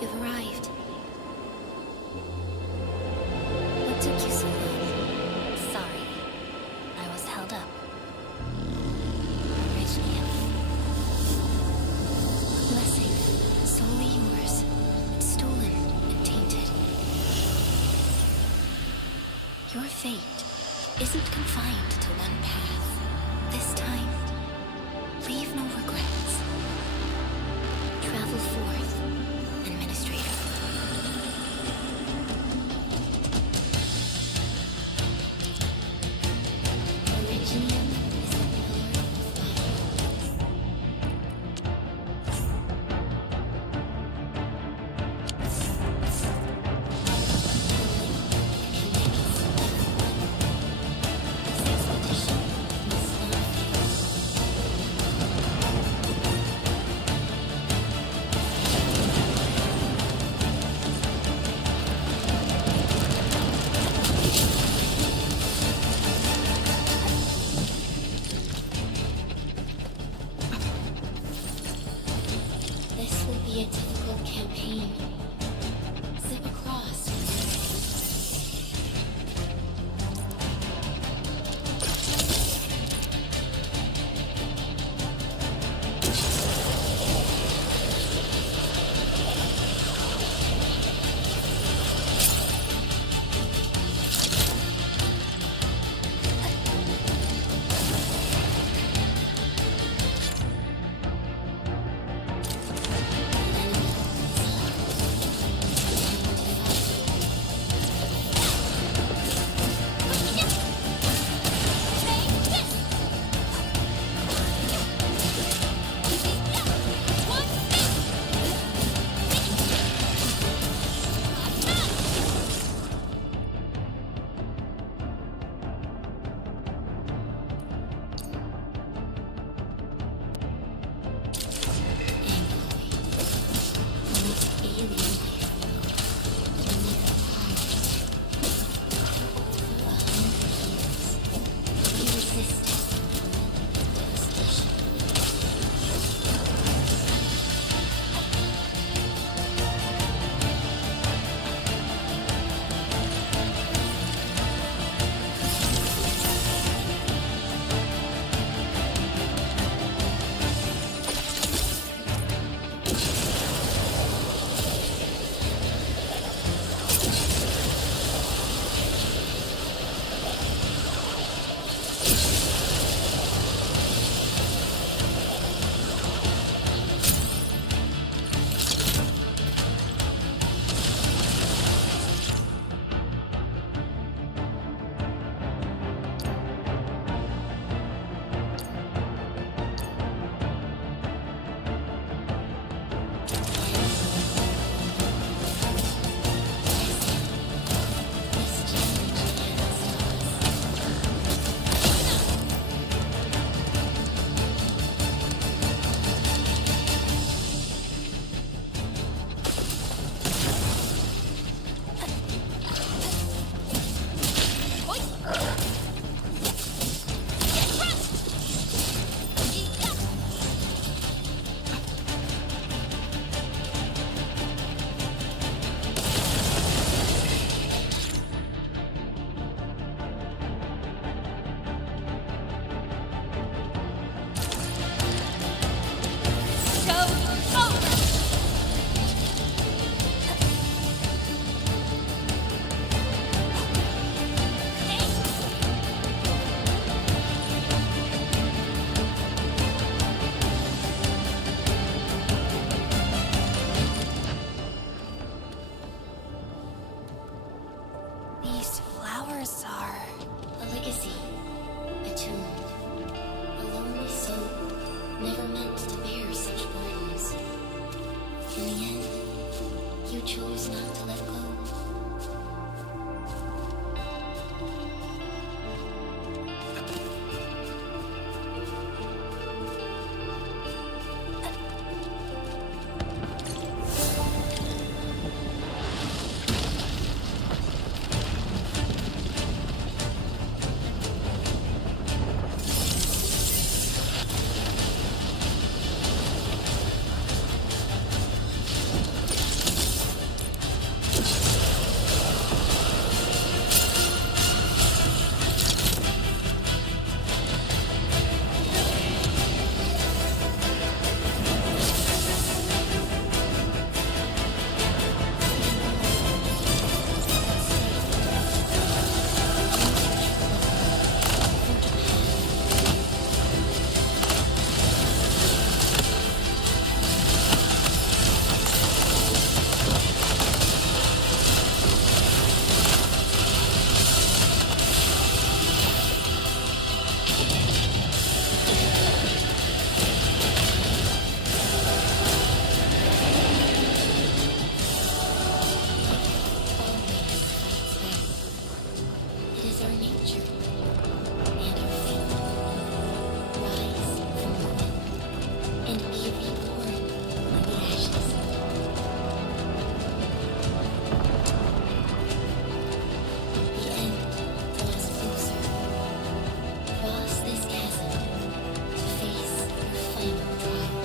You've arrived. What took you so long? Sorry. I was held up. Originally, a blessing, solely yours, but stolen and tainted. Your fate isn't confined to one path. This time, leave no regrets. Travel forth, Administrator. Originium is the pillar of future, and your fate. Rise from within, and be reborn in the ashes. The end draws closer. Cross this chasm to face your final trial.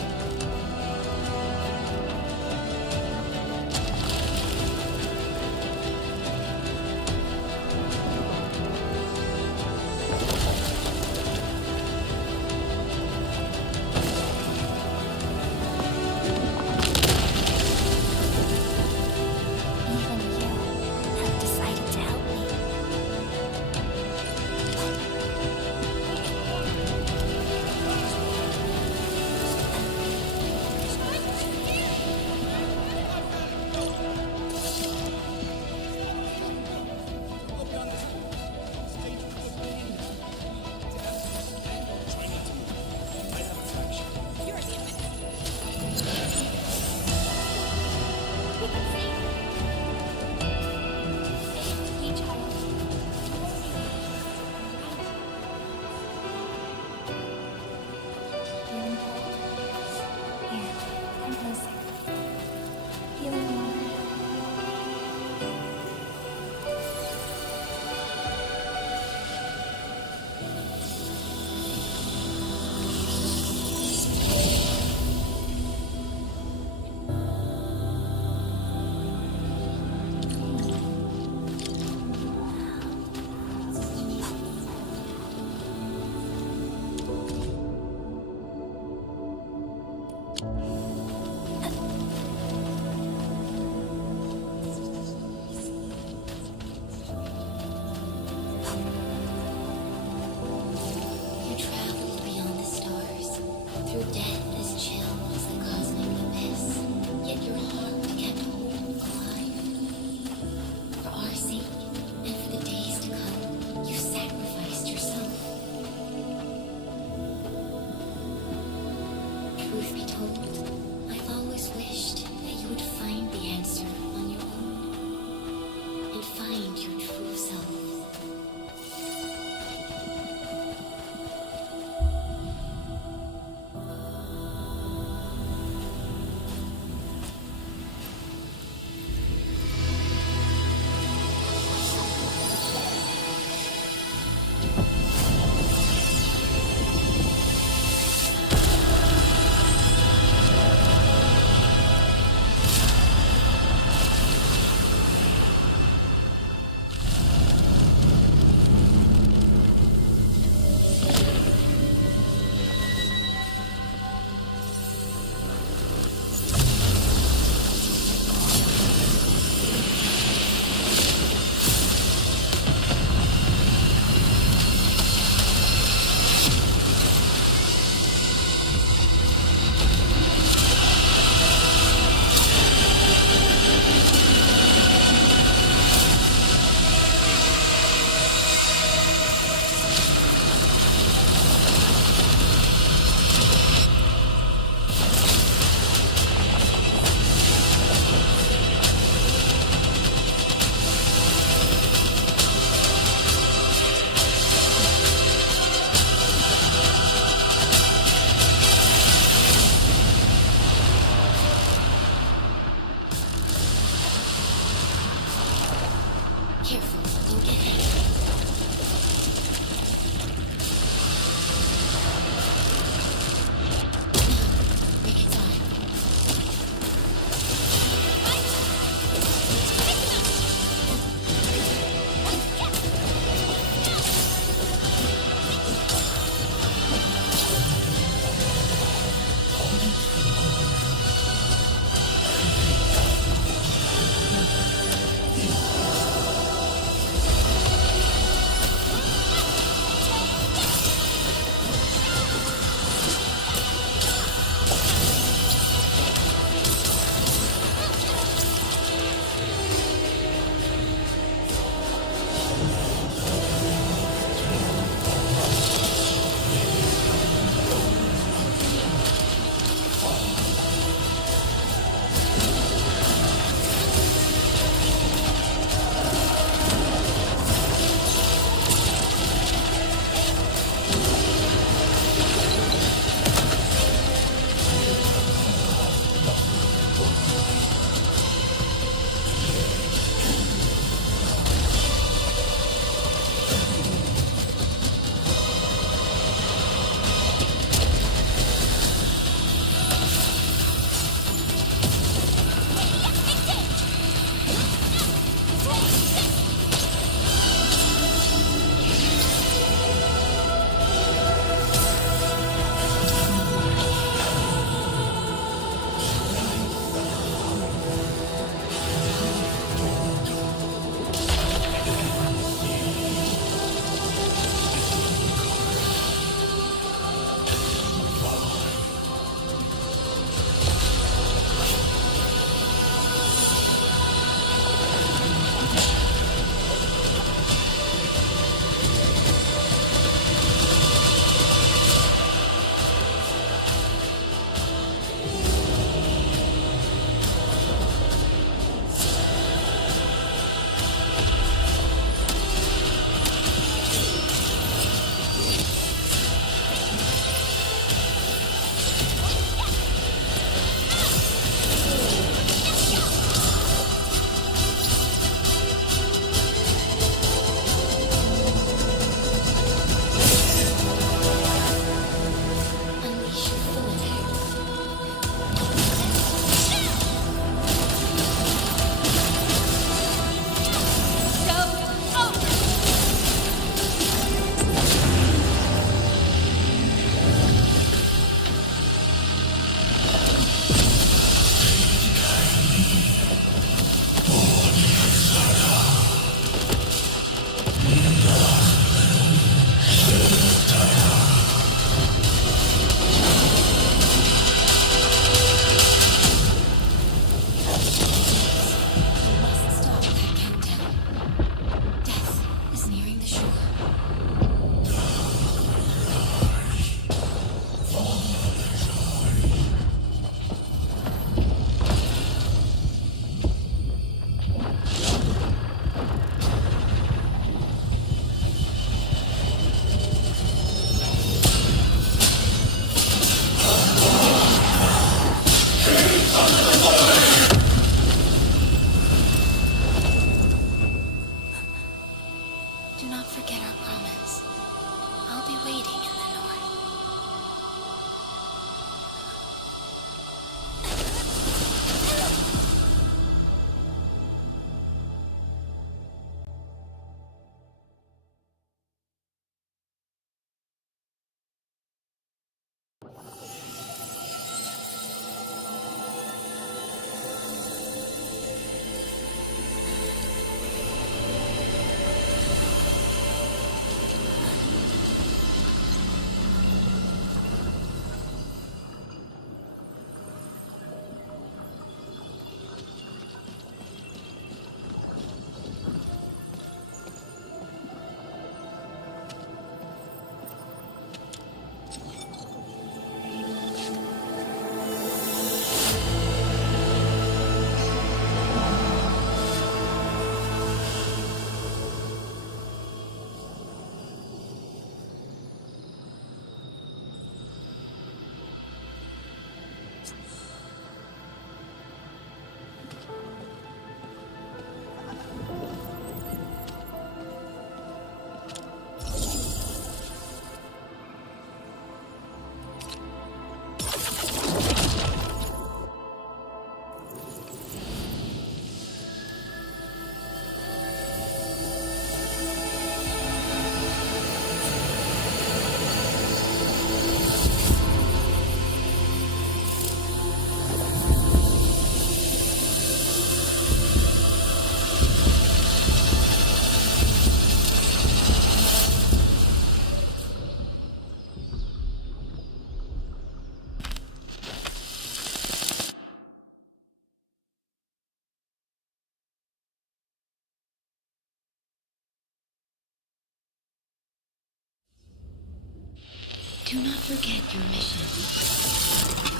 Do not forget your mission.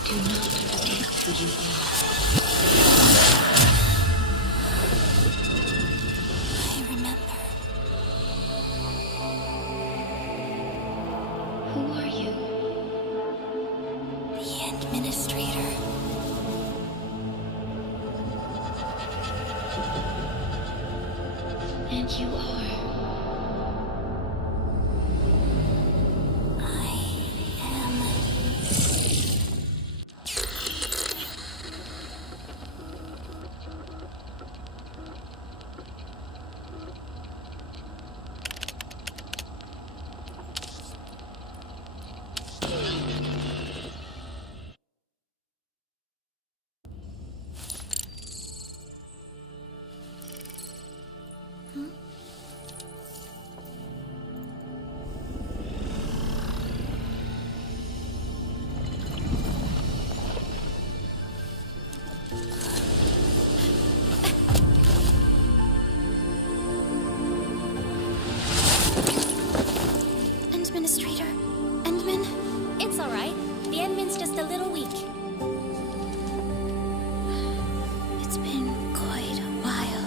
Do not forget who you are. I remember. Who are you? The Administrator. And you are. Administrator, Endman? It's all right. The Endman's just a little weak. It's been quite a while.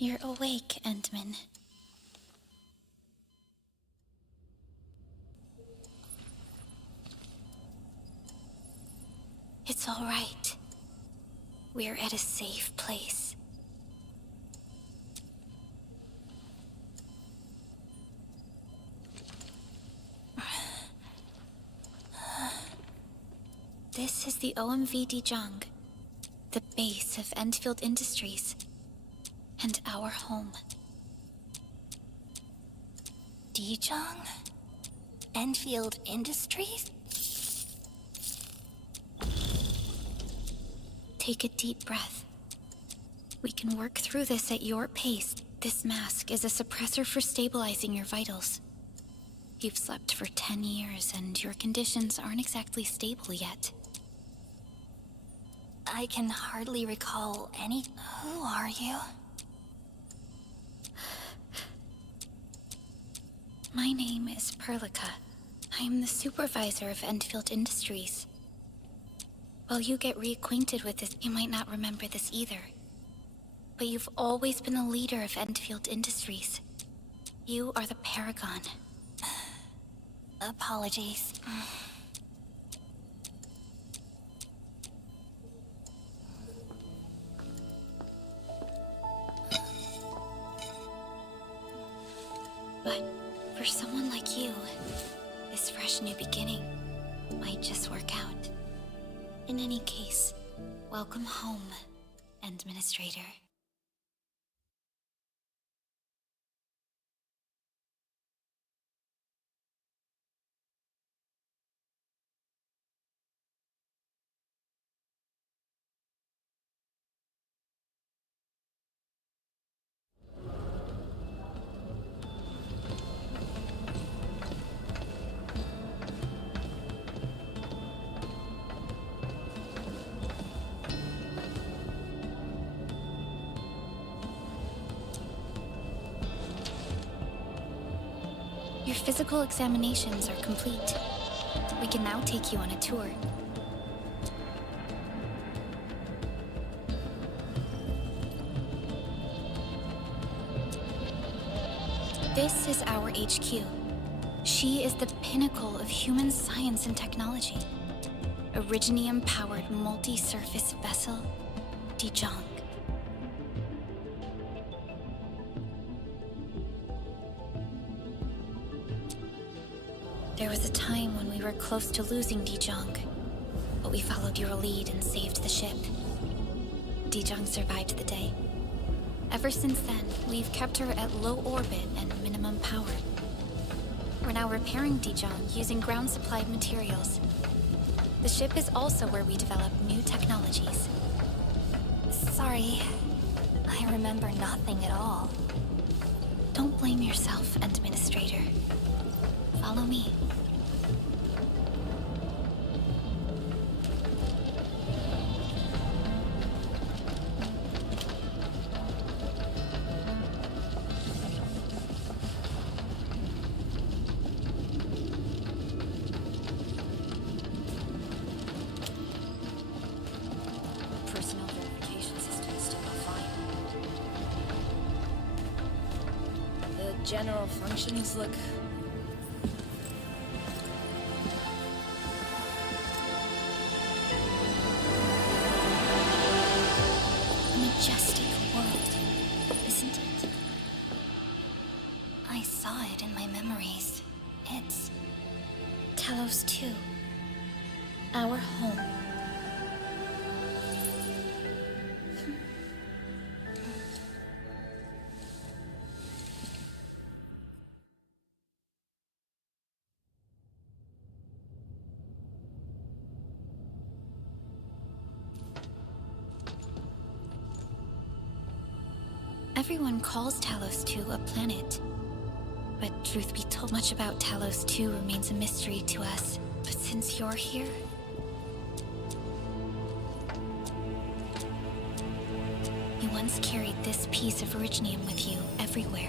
You're awake, Endman. It's all right. We're at a safe place. This is the OMV Dijong, the base of Endfield Industries, and our home. Dijong? Endfield Industries? Take a deep breath. We can work through this at your pace. This mask is a suppressor for stabilizing your vitals. You've slept for 10 years, and your conditions aren't exactly stable yet. I can hardly recall any... Who are you? My name is Perlica. I'm the supervisor of Endfield Industries. While you get reacquainted with this, you might not remember this either. But you've always been the leader of Endfield Industries. You are the Paragon. Apologies. But for someone like you, this fresh new beginning might just work out. In any case, welcome home, Administrator. Your physical examinations are complete. We can now take you on a tour. This is our HQ. She is the pinnacle of human science and technology. Originium-powered multi-surface vessel, Dijong. There was a time when we were close to losing Dijong, but we followed your lead and saved the ship. Dijong survived the day. Ever since then, we've kept her at low orbit and minimum power. We're now repairing Dijong using ground-supplied materials. The ship is also where we develop new technologies. Sorry, I remember nothing at all. Don't blame yourself, Administrator. Follow me. Personal verification system is still offline. The general functions look Majestic world, isn't it? I saw it in my memories. It's Talos 2. Our home. Everyone calls Talos 2 a planet. But truth be told, much about Talos 2 remains a mystery to us. But since you're here... You once carried this piece of Originium with you everywhere.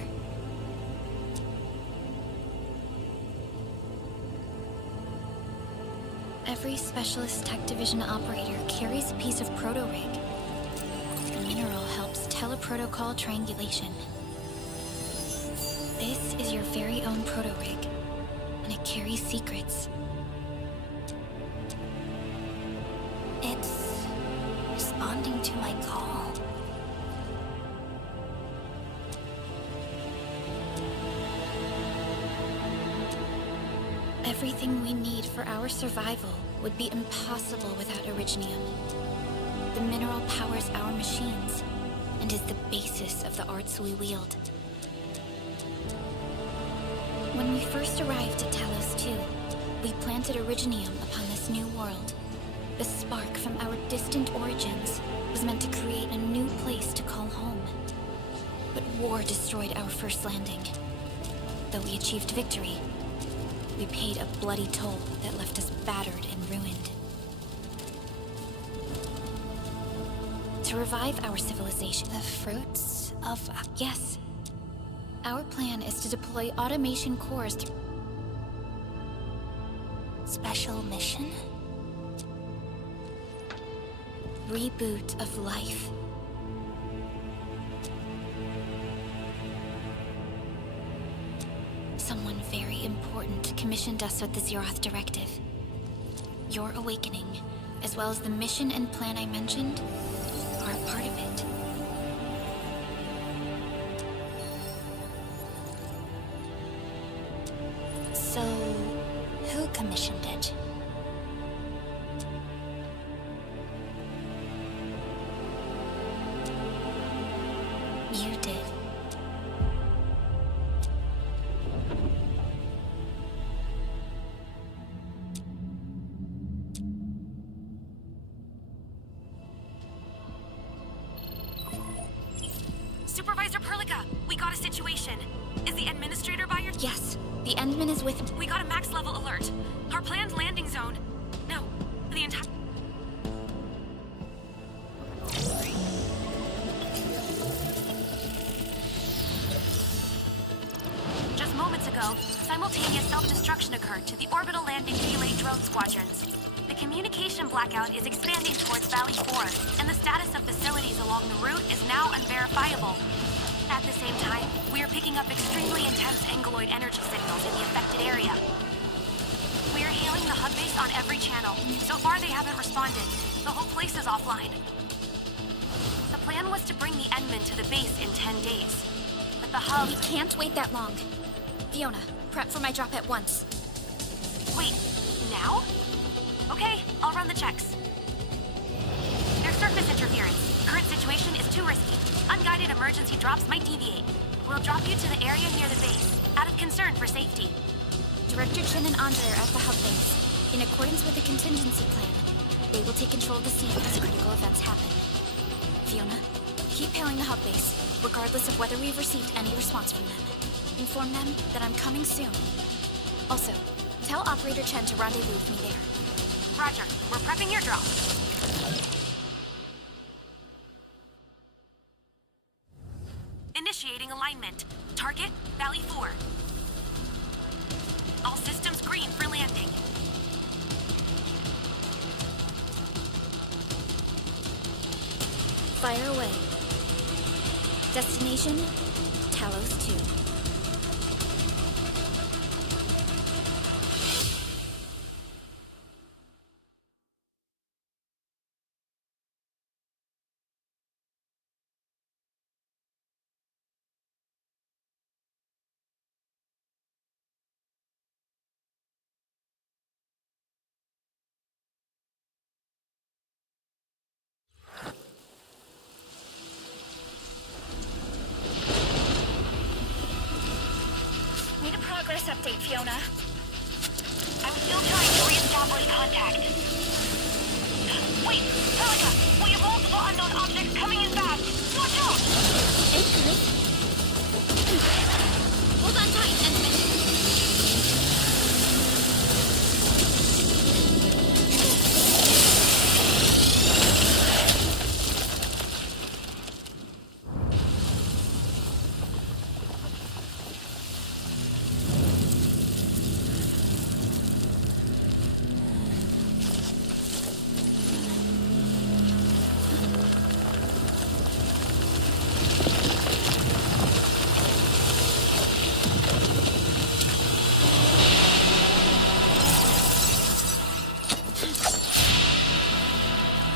Every Specialist Tech Division operator carries a piece of proto-rig. The mineral helps teleprotocol triangulation. This is your very own proto-rig, and it carries secrets. It's responding to my call. Everything we need for our survival would be impossible without Originium. The mineral powers our machines, and is the basis of the arts we wield. When we first arrived at Talos 2, we planted Originium upon this new world. The spark from our distant origins was meant to create a new place to call home. But war destroyed our first landing. Though we achieved victory, we paid a bloody toll that left us battered and ruined. To revive our civilization, The fruits of yes. Our plan is to deploy automation cores through special mission? reboot of life. Someone very important commissioned us with the Zeroth Directive. Your awakening, as well as the mission and plan I mentioned, are a part of it. So, who commissioned it? You did. Supervisor Perlica, we got a situation. Is the administrator by your... Yes, the Endman is with me. We got a max level alert. Our planned landing zone... No, the entire... Just moments ago, simultaneous self-destruction occurred to the orbital landing relay drone squadrons. The communication blackout is expanding towards Valley 4, and the status of facilities along the route is now unverifiable. At the same time, we are picking up extremely intense angeloid energy signals in the affected area. We are hailing the hub base on every channel. So far, they haven't responded. The whole place is offline. The plan was to bring the Endman to the base in 10 days. But the hub... We can't wait that long. Fiona, prep for my drop at once. Wait, now? Okay, I'll run the checks. There's surface interference. Current situation is too risky. Unguided emergency drops might deviate. We'll drop you to the area near the base, out of concern for safety. Director Chen and Andre are at the hub base. In accordance with the contingency plan, they will take control of the scene as critical events happen. Fiona, keep hailing the hub base, regardless of whether we've received any response from them. Inform them that I'm coming soon. Also, tell Operator Chen to rendezvous with me there. Roger, we're prepping your drop. Initiating alignment. Target, Valley 4. All systems green for landing. Fire away. Destination, Talos 2. Need a progress update, Fiona. I'm still trying to re-establish contact. Wait, Pelica! We have multiple unknown objects coming in fast! Watch out! Anchors? Hold on tight, Ensign.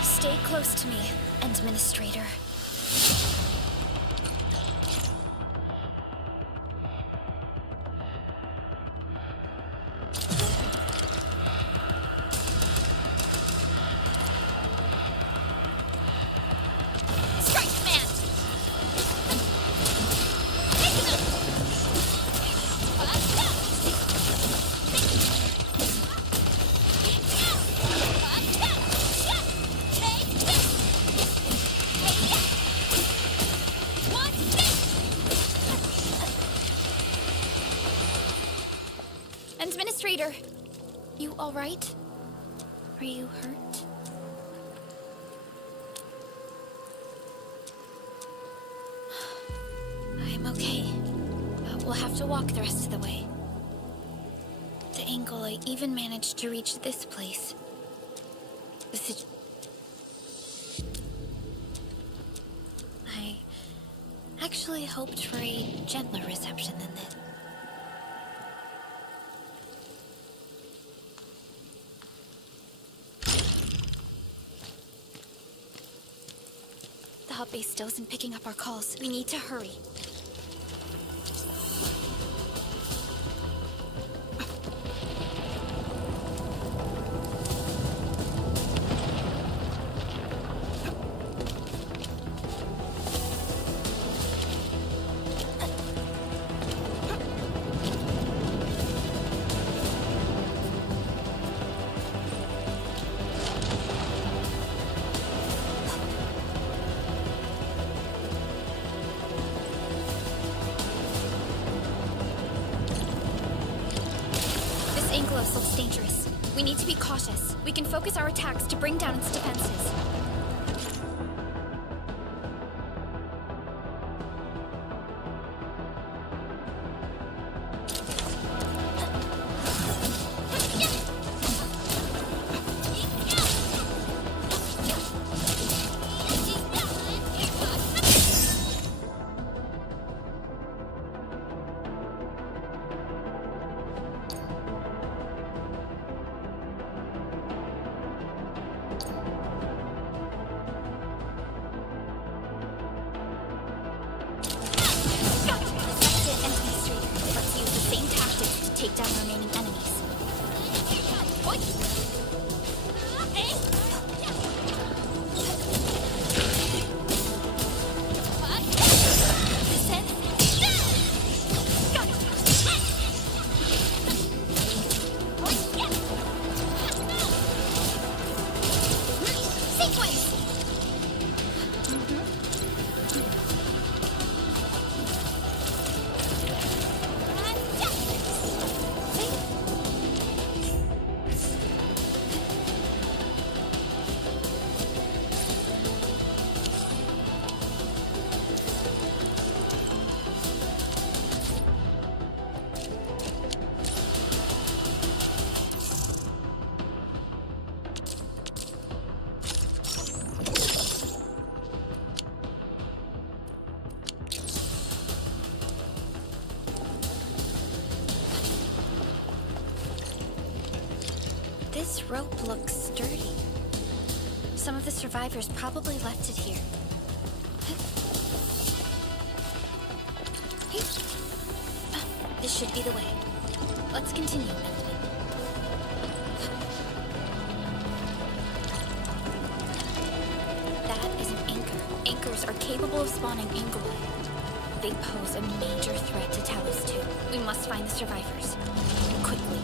Stay close to me, Administrator. Strike command! Administrator, you all right? Are you hurt? I'm okay, but we'll have to walk the rest of the way. The angle I even managed to reach this place. I actually hoped for a gentler reception than this. The hub base still isn't picking up our calls. We need to hurry. Anglos looks dangerous. We need to be cautious. We can focus our attacks to bring down its defenses. rope looks sturdy. Some of the survivors probably left it here. This should be the way. Let's continue, Endman. That is an anchor. Anchors are capable of spawning ngobrol. They pose a major threat to Talos too. We must find the survivors. Quickly.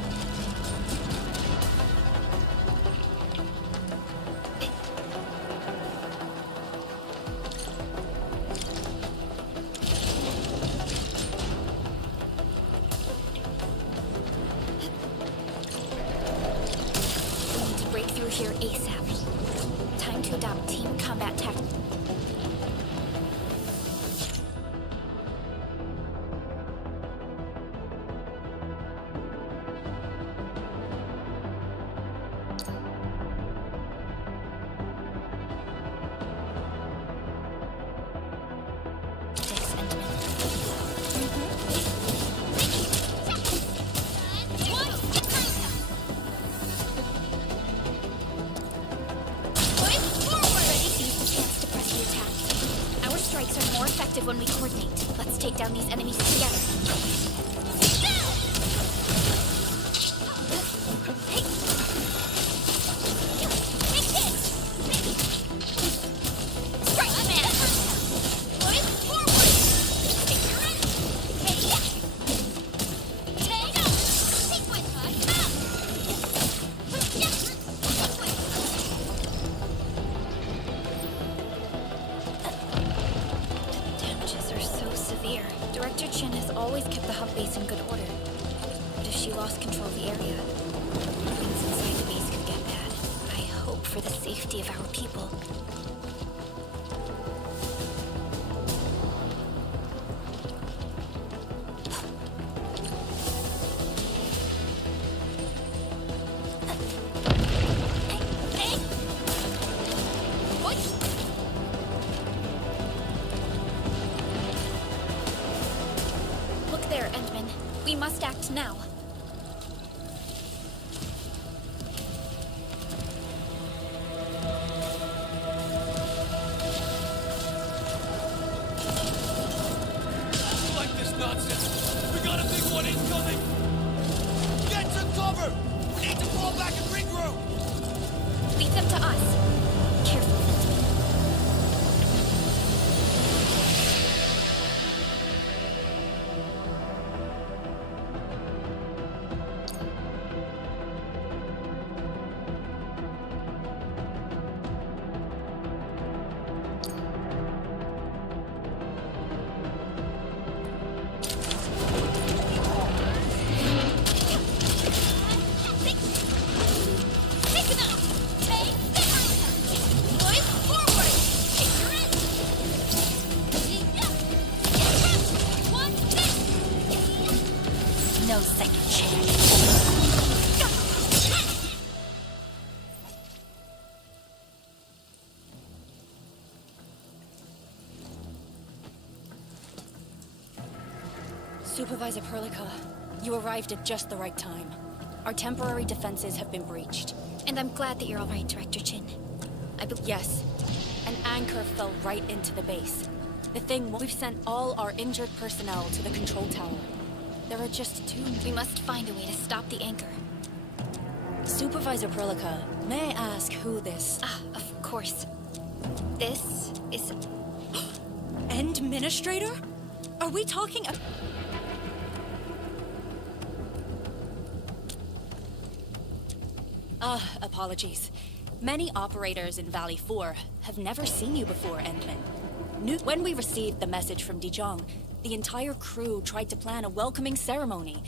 We need to break through here ASAP. Time to adopt team combat tactics. Strikes are more effective when we coordinate. Let's take down these enemies together. Director Chin has always kept the hub base in good order. But if she lost control of the area, things inside the base could get bad. I hope for the safety of our people. There, Endman. We must act now. I like this nonsense. We got a big one incoming. Get to cover. We need to fall back and regroup. Lead them to us. Careful. No second chance. Supervisor Perlica, you arrived at just the right time. Our temporary defenses have been breached. And I'm glad that you're all right, Director Chin. Yes, an anchor fell right into the base. The thing, we've sent all our injured personnel to the control tower. There are just two. We must find a way to stop the anchor. Supervisor Perlica, may I ask who this... Of course. This is... Administrator? Are we talking... apologies. Many operators in Valley 4 have never seen you before, Endman. When we received the message from Dijon, the entire crew tried to plan a welcoming ceremony.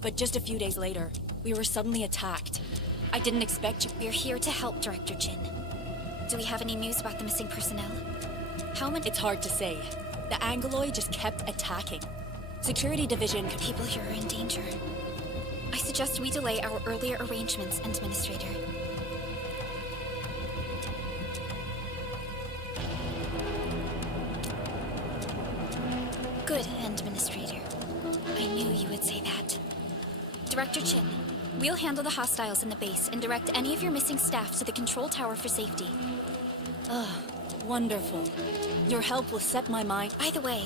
But just a few days later, we were suddenly attacked. I didn't expect you. We're here to help, Director Chin. Do we have any news about the missing personnel? How many... It's hard to say. The Angoloid just kept attacking. Security Division... People here are in danger. I suggest we delay our earlier arrangements, Administrator. Good, Administrator. I knew you would say that. Director Chin, We'll handle the hostiles in the base and direct any of your missing staff to the control tower for safety. Wonderful. Your help will set my mind. By the way,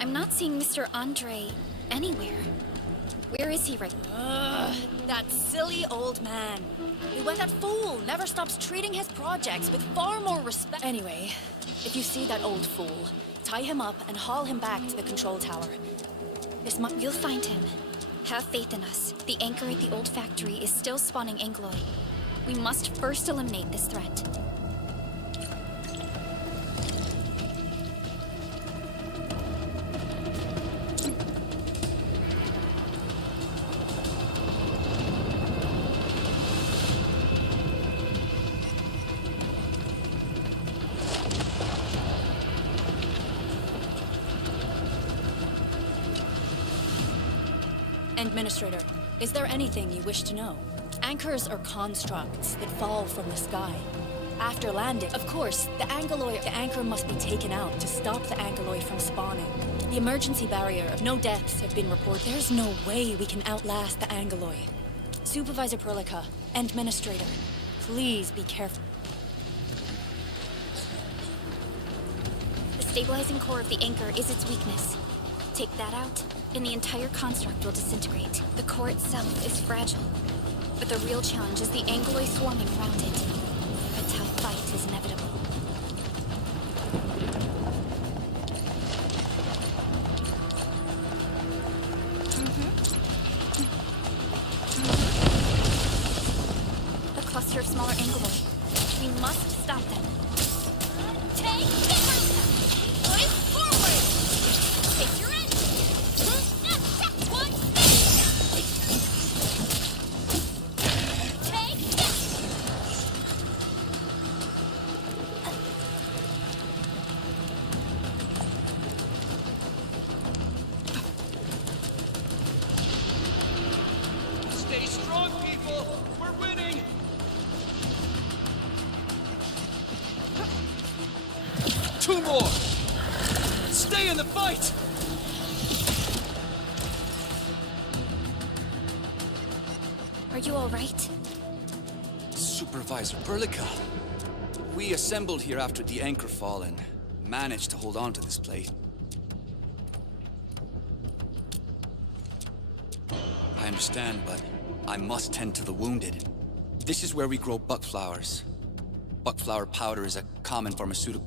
I'm not seeing Mr. Andre anywhere. Where is he right now? That silly old man. When that fool never stops treating his projects with far more respect. Anyway, if you see that old fool, tie him up and haul him back to the control tower. This might... You'll find him. Have faith in us. The anchor at the old factory is still spawning Angloy. We must first eliminate this threat. Administrator, is there anything you wish to know? Anchors are constructs that fall from the sky. After landing, of course, the anchor must be taken out to stop the Ankyloid from spawning. The emergency barrier of no deaths have been reported. There's no way we can outlast the Ankyloid. Supervisor Perlica, Administrator, please be careful. The stabilizing core of the anchor is its weakness. Take that out, and the entire construct will disintegrate. The core itself is fragile, but the real challenge is the Angloy swarming around it. A tough fight is inevitable. A cluster of smaller Angloy. We must stop them. Take it! Put it forward! Take your end! One take this! Stay strong, people! We're winning! Two more! Stay in the fight! Are you all right? Supervisor Perlica. We assembled here after the anchor fall and managed to hold on to this place. I understand, but I must tend to the wounded. This is where we grow buckflowers. Buckflower powder is a common pharmaceutical.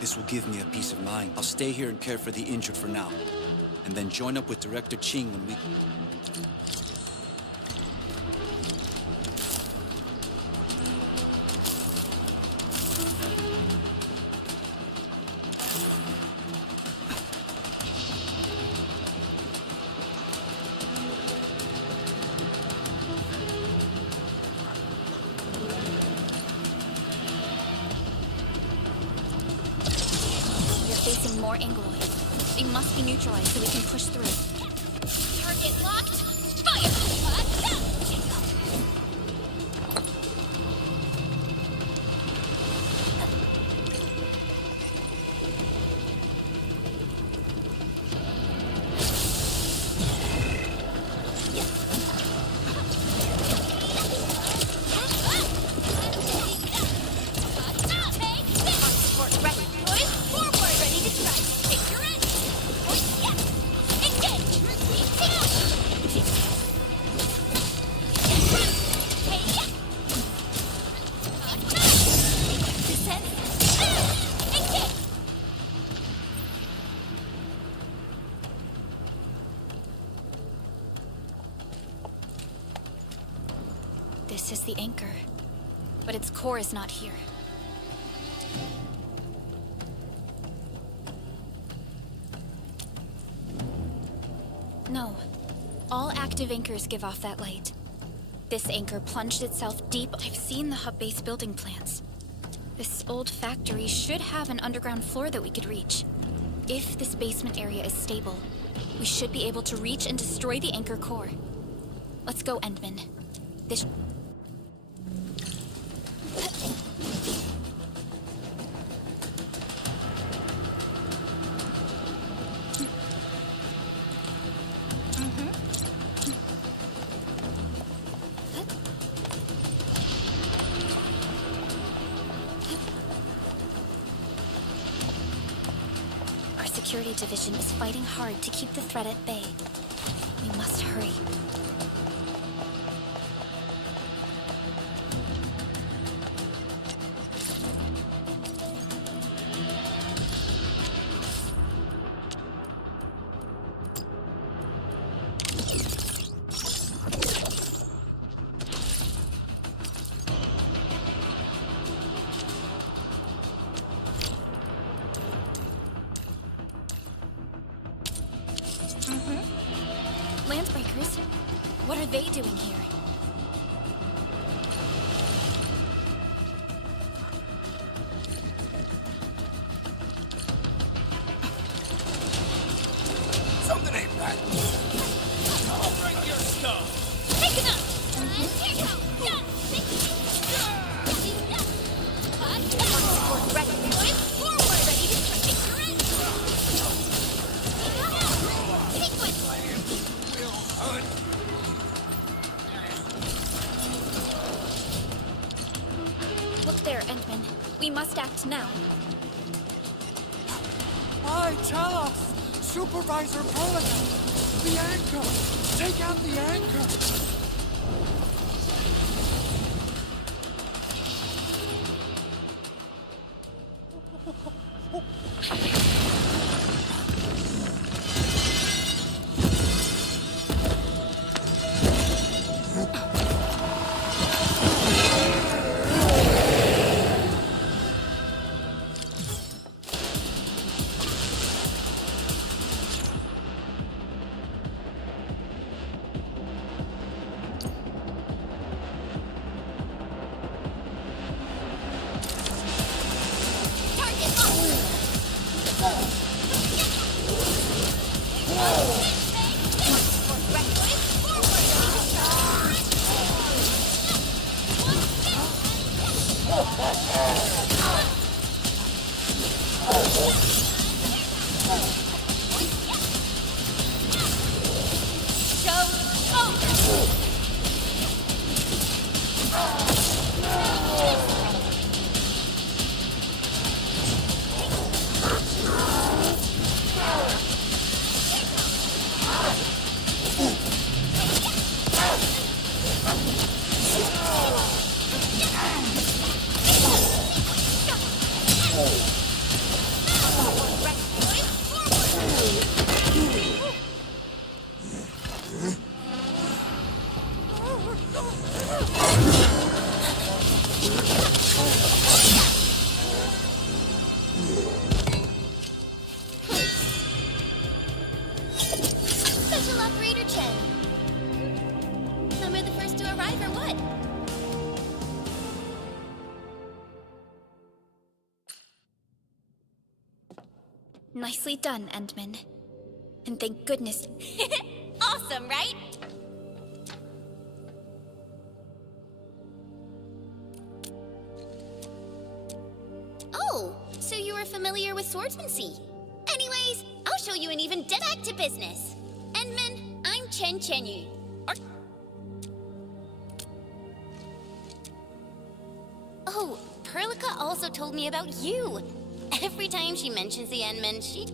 This will give me a peace of mind. I'll stay here and care for the injured for now, and then join up with Director Ching when we... Facing more Angloid. They must be neutralized so we can push through. Target locked! Fire! This is the anchor, but its core is not here. No. All active anchors give off that light. This anchor plunged itself deep. I've seen the hub base building plans. This old factory should have an underground floor that we could reach. If this basement area is stable, we should be able to reach and destroy the anchor core. Let's go, Endman. This... Our security division is fighting hard to keep the threat at bay. We must hurry. Landbreakers? What are they doing here? Something ain't right. I'll break your skull. Take it up! Here you go! Ready, forward! Ready to take your end! Sequence! Look there, Endman. We must act now. Why, tell us! Supervisor Pelican! The anchor! Take out the anchor! Special Operator Chen. Am I the first to arrive or what? Nicely done, Endman. And thank goodness... Awesome, right? Oh, so you are familiar with swordsmancy. Anyways, I'll show you an even dead back to business. Endman, I'm Chen Chenyu. Oh, Perlica also told me about you. Every time she mentions the Endman, she...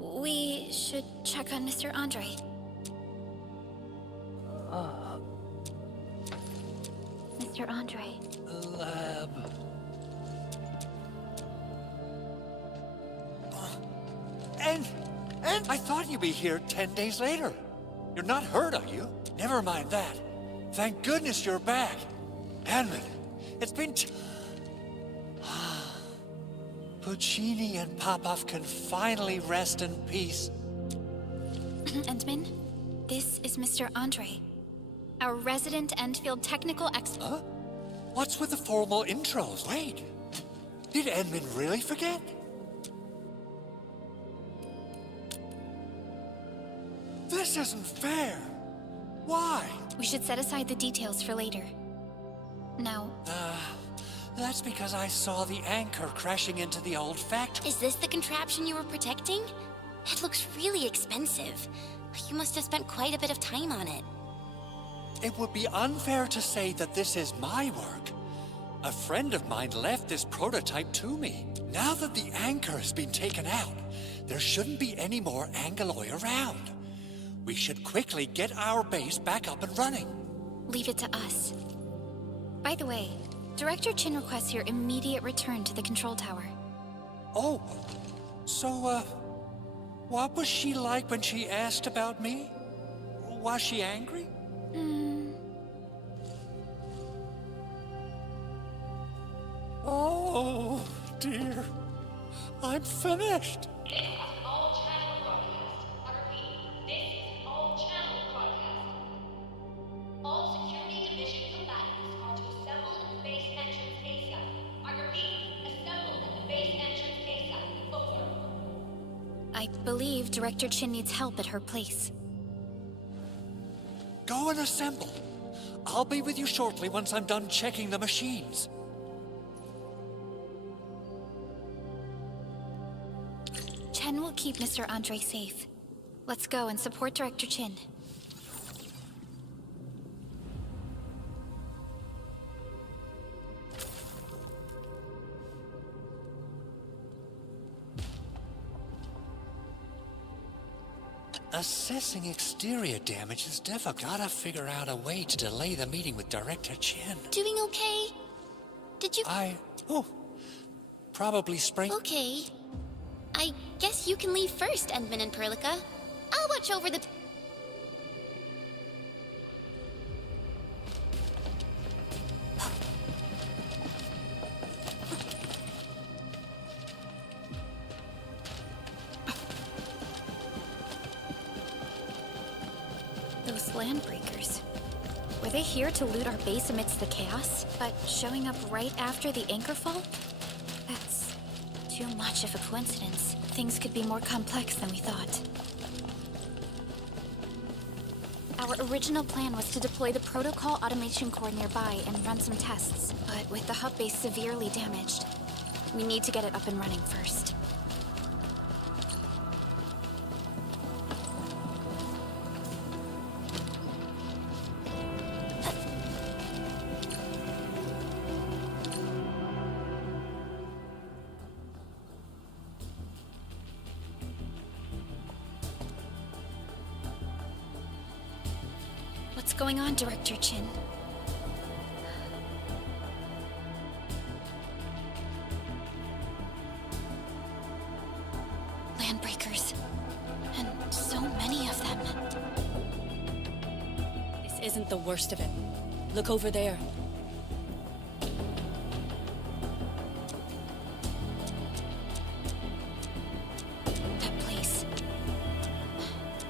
We should check on Mr. Andre. Mr. Andre. Lab. And I thought you'd be here 10 days later. You're not hurt, are you? Never mind that. Thank goodness you're back. Edmund, it's been Puccini and Popov can finally rest in peace. Endman, this is Mr. Andre, our resident Endfield technical expert. Huh? What's with the formal intros? Wait, did Edmund really forget? This isn't fair. Why? We should set aside the details for later. Now, That's because I saw the anchor crashing into the old factory. Is this the contraption you were protecting? It looks really expensive. You must have spent quite a bit of time on it. It would be unfair to say that this is my work. A friend of mine left this prototype to me. Now that the anchor has been taken out, there shouldn't be any more Angaloi around. We should quickly get our base back up and running. leave it to us. By the way, Director Chin requests your immediate return to the control tower. Oh, so, what was she like when she asked about me? Was she angry? Oh, dear. I'm finished. This is all channel broadcast. I repeat, this is all channel broadcast. All security division combatants are to assemble at the base entrance ASAP. I repeat, assemble at the base entrance ASAP. Over. I believe Director Chin needs help at her place. Go and assemble. I'll be with you shortly once I'm done checking the machines. Chen will keep Mr. Andre safe. Let's go and support Director Chin. Assessing exterior damage is difficult. Gotta figure out a way to delay the meeting with Director Chin. Doing okay? Did you... Probably sprained... Okay. I guess you can leave first, Endman and Perlica. I'll watch over the... Those landbreakers. Were they here to loot our base amidst the chaos, but showing up right after the anchor fall? That's too much of a coincidence. Things could be more complex than we thought. Our original plan was to deploy the protocol automation core nearby and run some tests, but with the hub base severely damaged, we need to get it up and running first. What's going on, Director Chin? Landbreakers. And so many of them. This isn't the worst of it. Look over there. That place.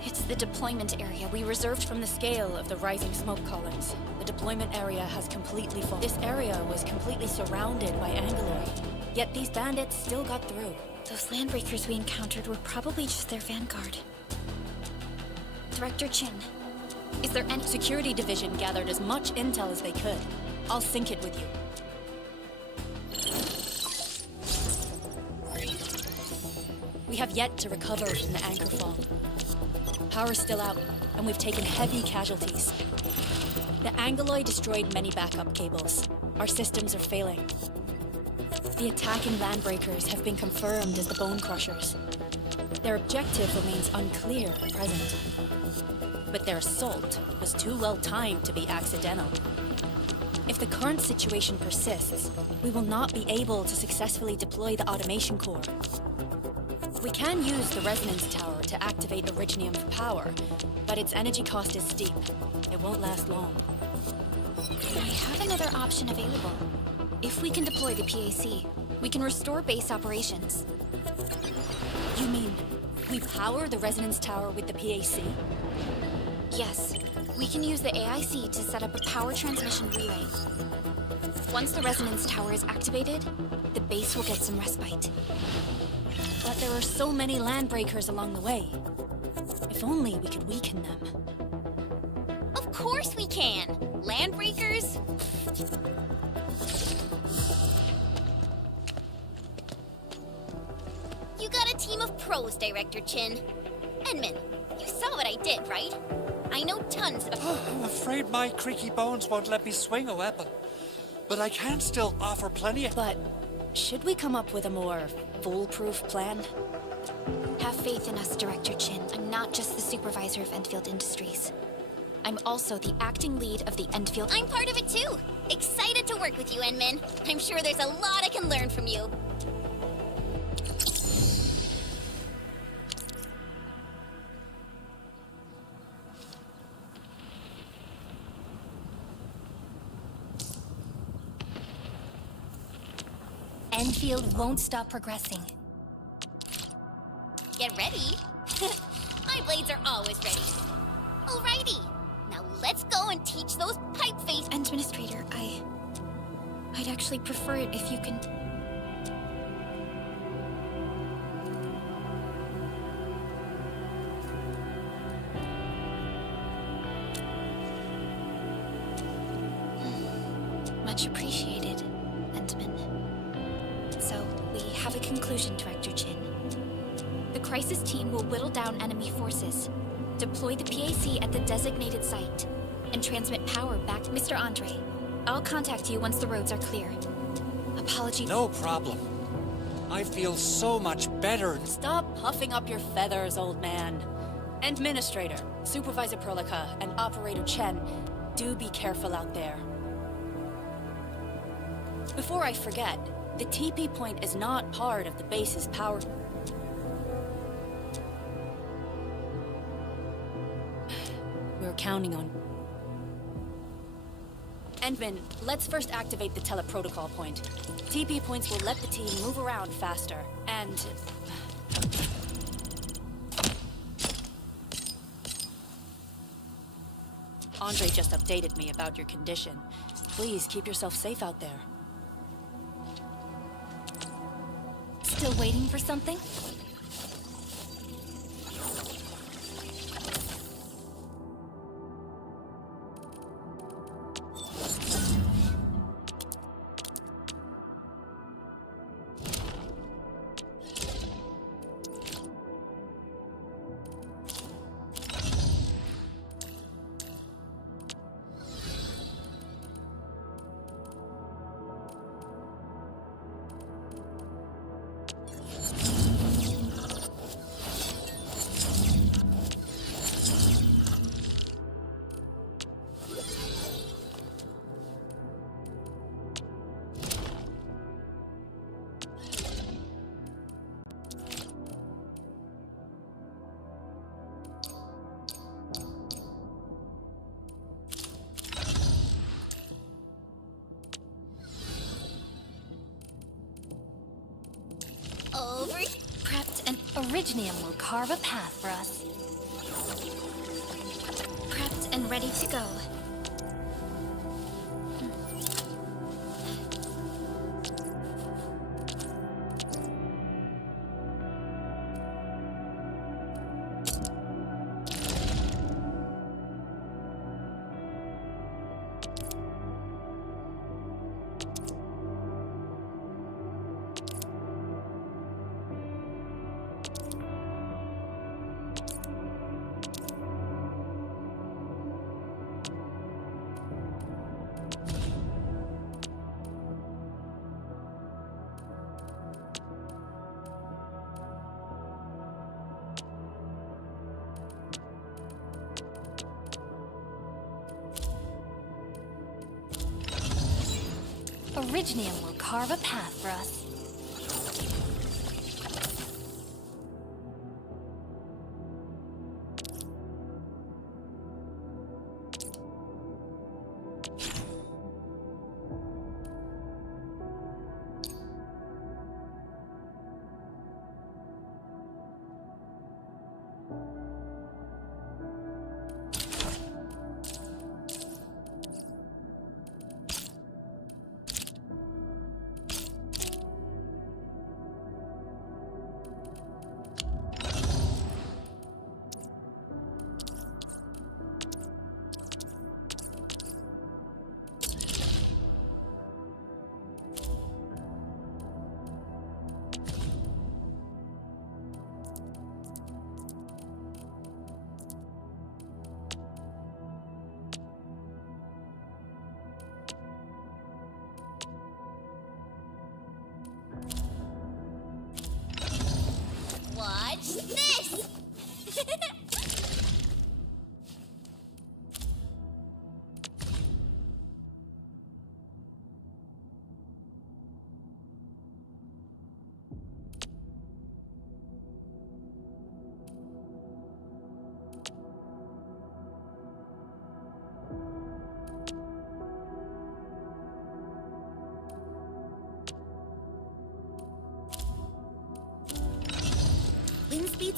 It's the deployment area we reserved From the scale of the rising smoke columns, the deployment area has completely fallen. This area was completely surrounded by Angaloi, yet these bandits still got through. Those landbreakers we encountered were probably just their vanguard. Director Chin, is there any... Security division gathered as much intel as they could. I'll sync it with you. We have yet to recover from the anchor fall. Power's still out, and we've taken heavy casualties. The Angaloi destroyed many backup cables. Our systems are failing. The attacking landbreakers have been confirmed as the Bone Crushers. Their objective remains unclear at present. But their assault was too well timed to be accidental. If the current situation persists, we will not be able to successfully deploy the automation core. We can use the resonance tower to activate Originium for power, but its energy cost is steep. It won't last long. I have another option available. If we can deploy the PAC, we can restore base operations. You mean we power the resonance tower with the PAC? Yes. We can use the AIC to set up a power transmission relay. Once the resonance tower is activated, the base will get some respite. But there are so many landbreakers along the way. If only we could weaken them. Of course we can! Landbreakers? You got a team of pros, Director Chin. Edmund, you saw what I did, right? I know tons of... I'm afraid my creaky bones won't let me swing a weapon. But I can still offer plenty of... But should we come up with a more foolproof plan? Have faith in us, Director Chin. I'm not just the supervisor of Endfield Industries. I'm also the acting lead of the Endfield... I'm part of it too! Excited to work with you, Enmin. I'm sure there's a lot I can learn from you. Endfield won't stop progressing. Get ready. My blades are always ready. Alrighty. Now let's go and teach those pipe-faced... Administrator, I'd actually prefer it if you can... Much appreciated, Endman. So, we have a conclusion, Director Chin. The crisis team will whittle down enemy forces, deploy the PAC at the designated site, and transmit power back to Mr. Andre. I'll contact you once the roads are clear. Apologies. No problem. I feel so much better. Stop puffing up your feathers, old man. Administrator, Supervisor Perlica, and Operator Chen, do be careful out there. Before I forget, the TP point is not part of the base's power... We're counting on... Endman, let's first activate the teleprotocol point. TP points will let the team move around faster, and... Andre just updated me about your condition. Please keep yourself safe out there. Still waiting for something? Over. Prepped and Originium will carve a path for us. Prepped and ready to go. Originium will carve a path for us.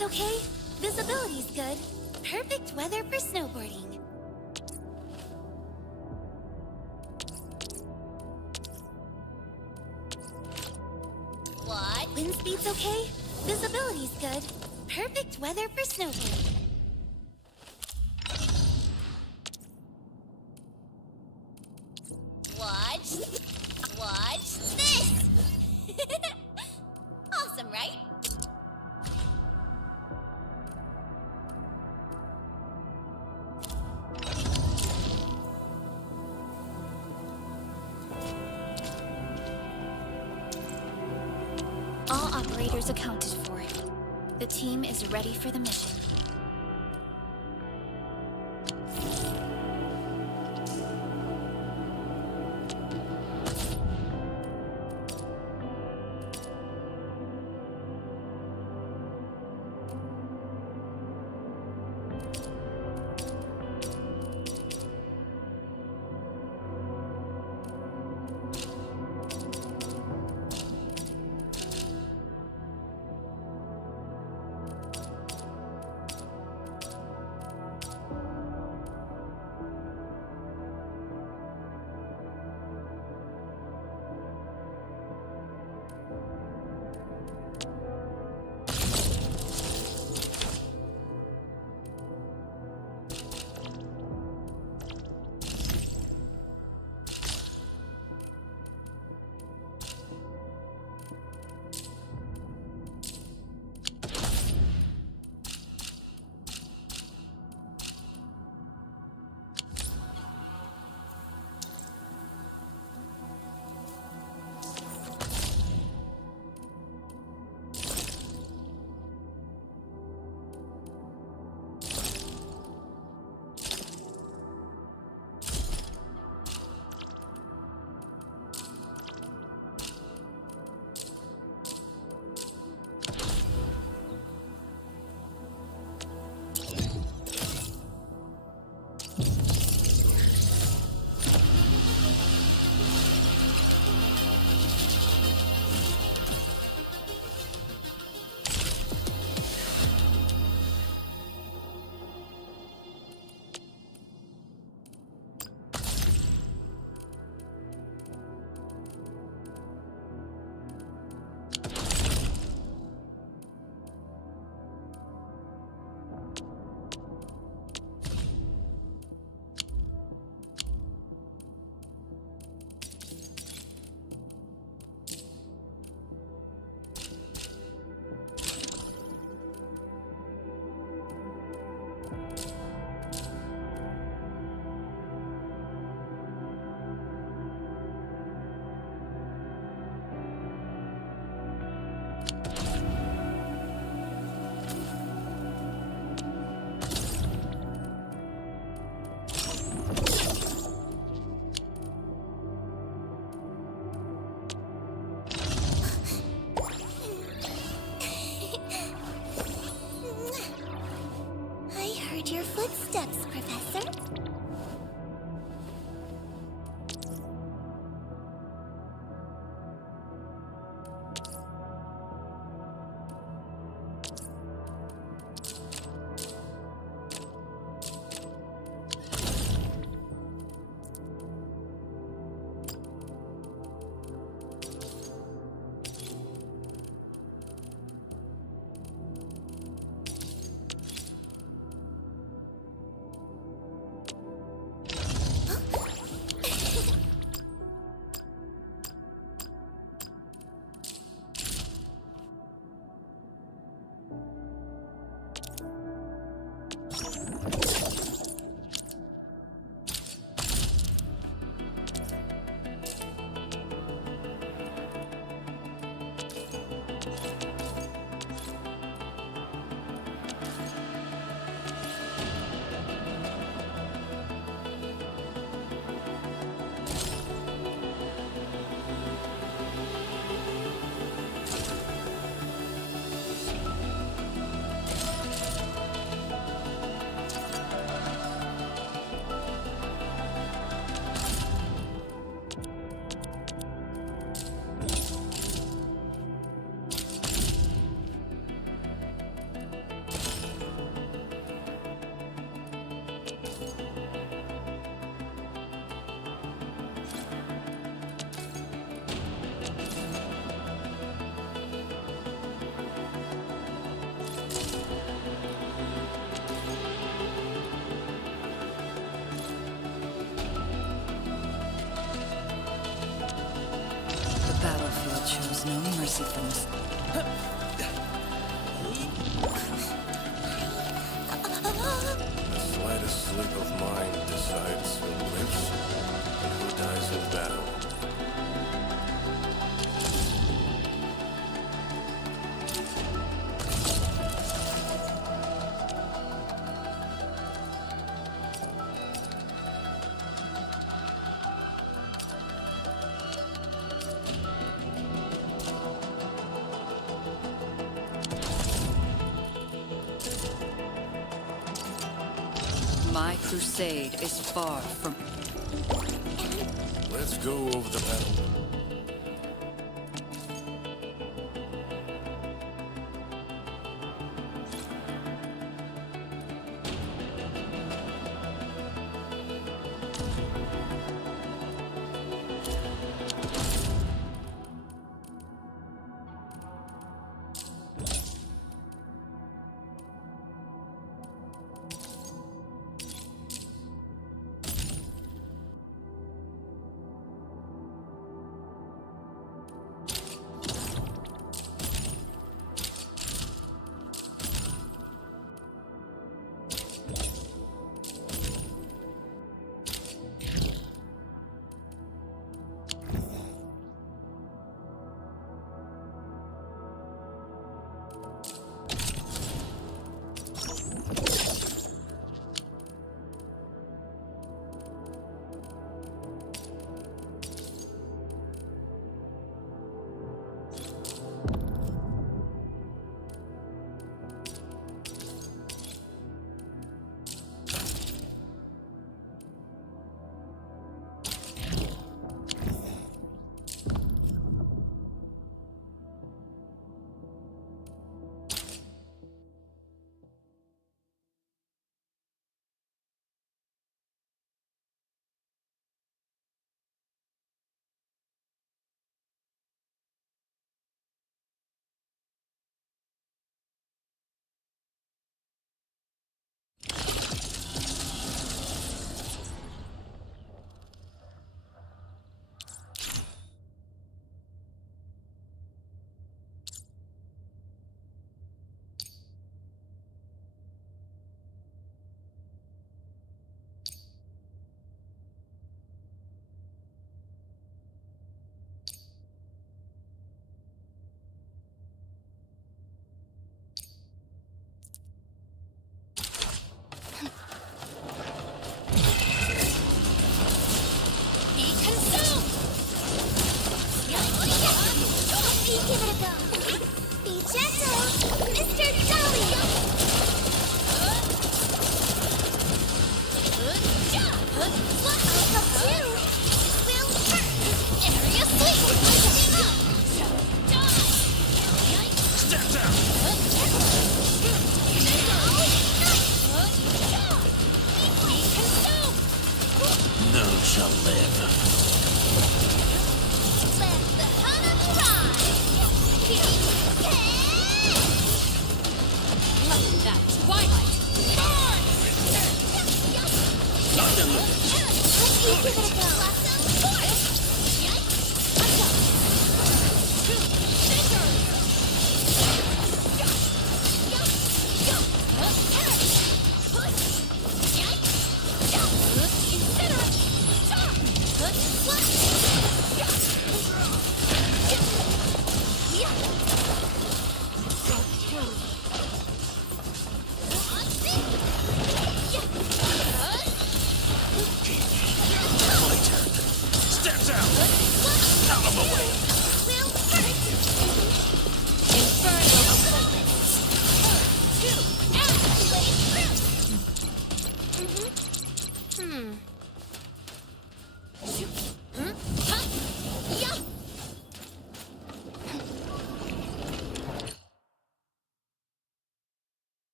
speed's okay. Visibility's good. Perfect weather for snowboarding. What? Wind speed's okay. Visibility's good. Perfect weather for snowboarding. Watch this! Awesome, right? All operators accounted for. The team is ready for the mission. Your footsteps, Professor. There's no mercy from this. The slightest sleep of mind decides who lives and who dies in battle. My crusade is far from... Let's go over the battle. None shall live. That twilight!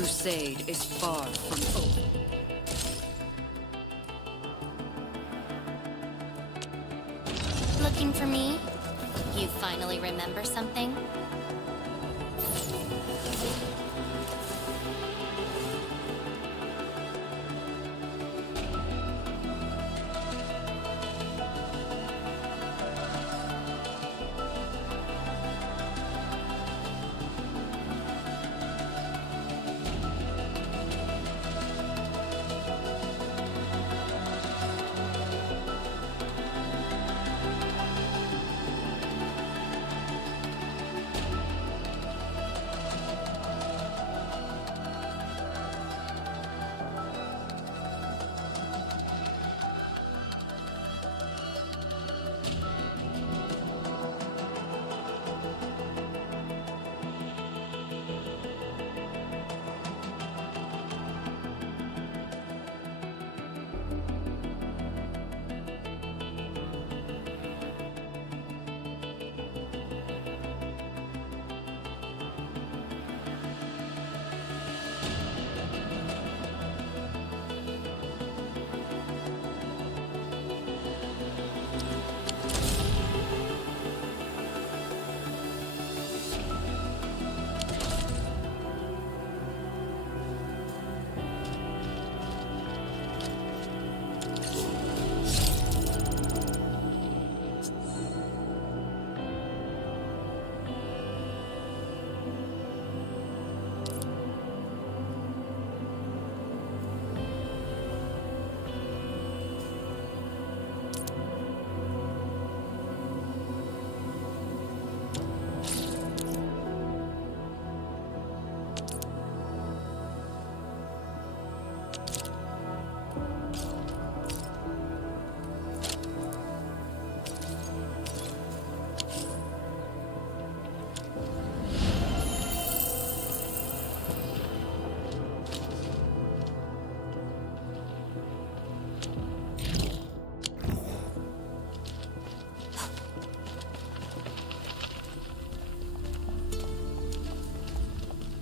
crusade is far from over. Looking for me? You finally remember something?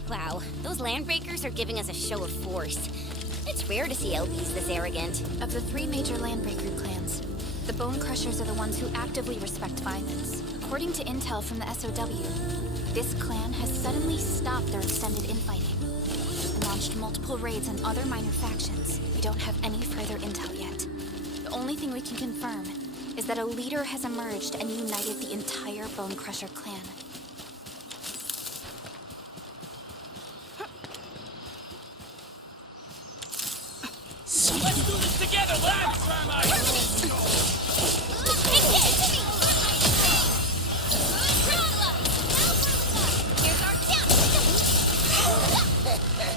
Wow, those landbreakers are giving us a show of force. It's rare to see LBs this arrogant. Of the three major landbreaker clans, the Bone Crushers are the ones who actively respect violence. According to intel from the SOW, this clan has suddenly stopped their extended infighting and launched multiple raids on other minor factions. We don't have any further intel yet. The only thing we can confirm is that a leader has emerged and united the entire Bone Crusher clan. Let's do this together, lads!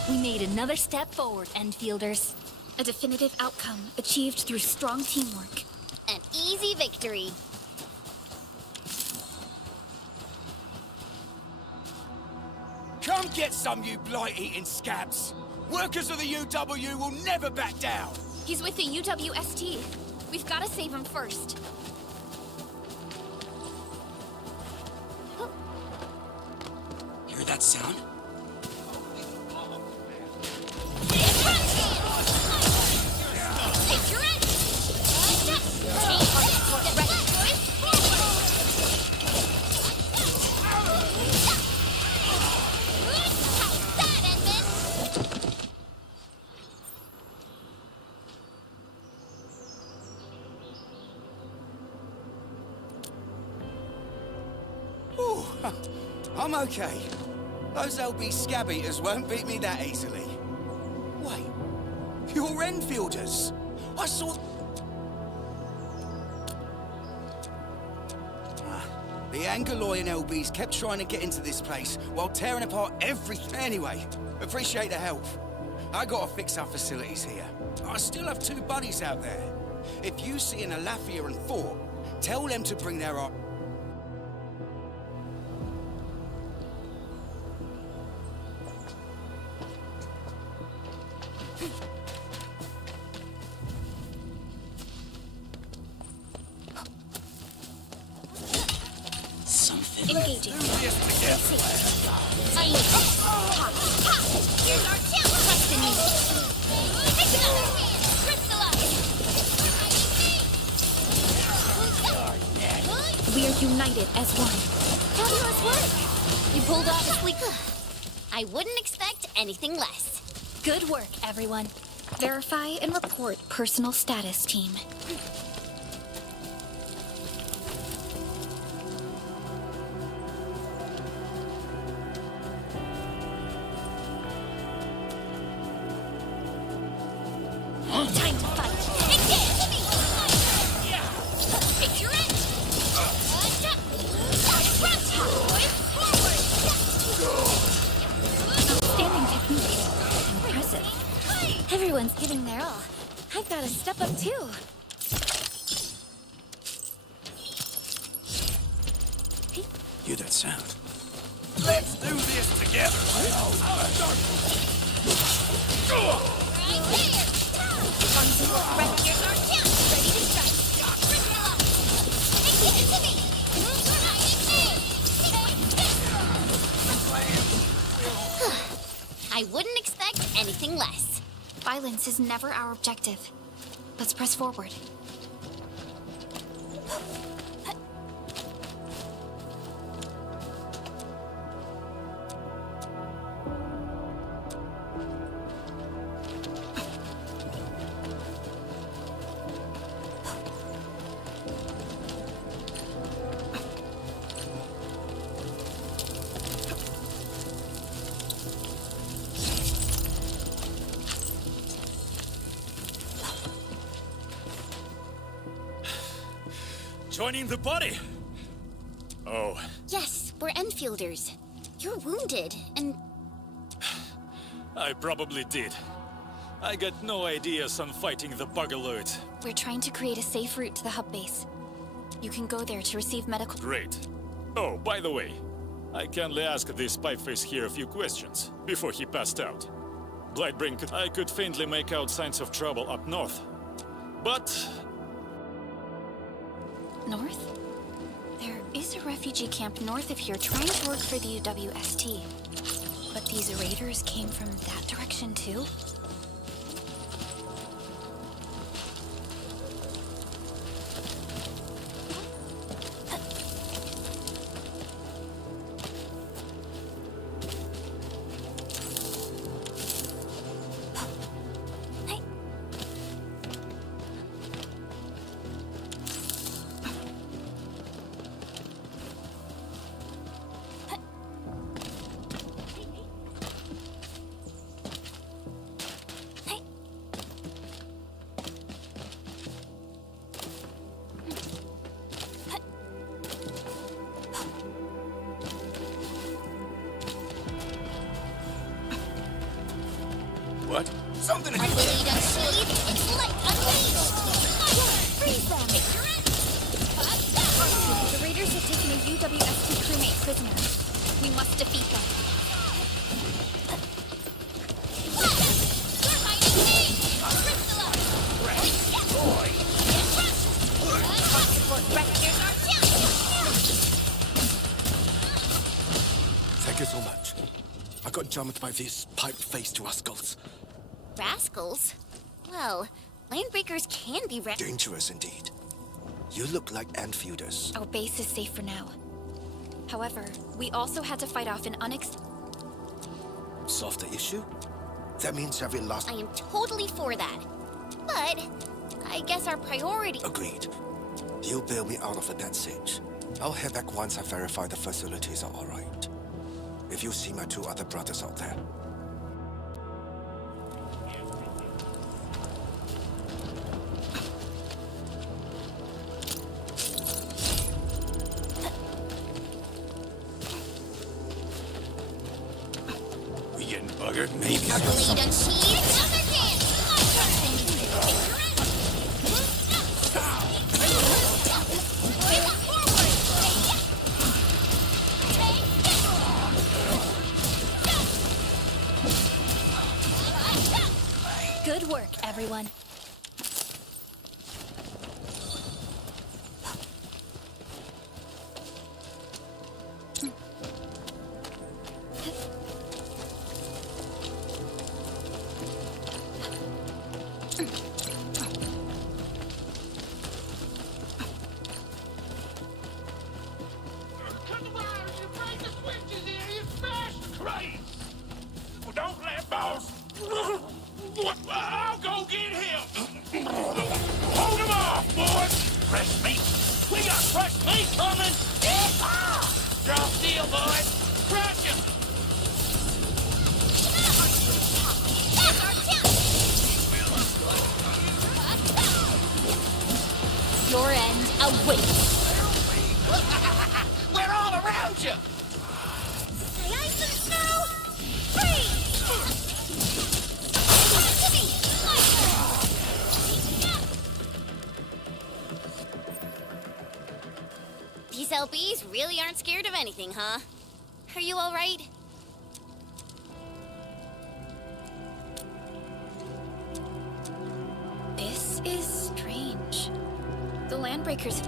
We made another step forward, Endfielders. A definitive outcome achieved through strong teamwork. An easy victory. Come get some, you blight-eating scabs! Workers of the UW will never back down! He's with the UWST. We've got to save him first. Hear that sound? Take your edge! Ooh, I'm okay. Those LB scab eaters won't beat me that easily. Wait, you're Enfielders. I saw... The Angaloyan LBs kept trying to get into this place while tearing apart everything. Anyway, appreciate the help. I gotta fix our facilities here. I still have two buddies out there. If you see an Alafia and Fort, tell them to bring their arm. Engaging. Here's our chance! in me. Take another hand! Crystallize! We are united as one. Fabulous work! You pulled off a sleek... I wouldn't expect anything less. Good work, everyone. Verify and report personal status, team. Time to fight. Engage me! Take your edge! Outstanding technique. Impressive. Everyone's giving their all. I've got to step up too. Hear that sound? Let's do this together. Right there! Renegades are down! Ready to strike! Give it to me! I wouldn't expect anything less. Violence is never our objective. Let's press forward. Joining the party. Oh, Yes, we're Enfielders. You're wounded, and I probably did. I got no ideas on fighting the bugaloid. We're trying to create a safe route to the hub base. You can go there to receive medical... Great. Oh, by the way, I kindly asked this pipeface here a few questions before he passed out. Blightbrain, I could faintly make out signs of trouble up north. But North? There is a refugee camp north of here trying to work for the UWST. But these raiders came from that direction too? What? Something... blade unsheathed, it's light unleashed! Freeze them! The raiders have taken a UWST crewmate prisoner. We must defeat them. You're hiding me! Crystallize! Support renegades are down! Thank you so much. I got jammed by these pipe-faced rascals. Rascals? Well, landbreakers can be Dangerous indeed. You look like Enfielders. Our base is safe for now. However, we also had to fight off an Solve the issue? That means every last... I am totally for that. But I guess our priority... Agreed. You bail me out of a dead sitch. I'll head back once I verify the facilities are all right. If you see my two other brothers out there. We getting buggered? Maybe. Blade unsheathed, other hand! Trust in me! Good work, everyone. Meat! We got fresh meat coming! Drop deal, boys! Crush him! That's our chance! Your end awaits. We're all around you! My ice and snow! Freeze! Give me! These LBs really aren't scared of anything, huh? Are you all right? This is strange. The Landbreakers...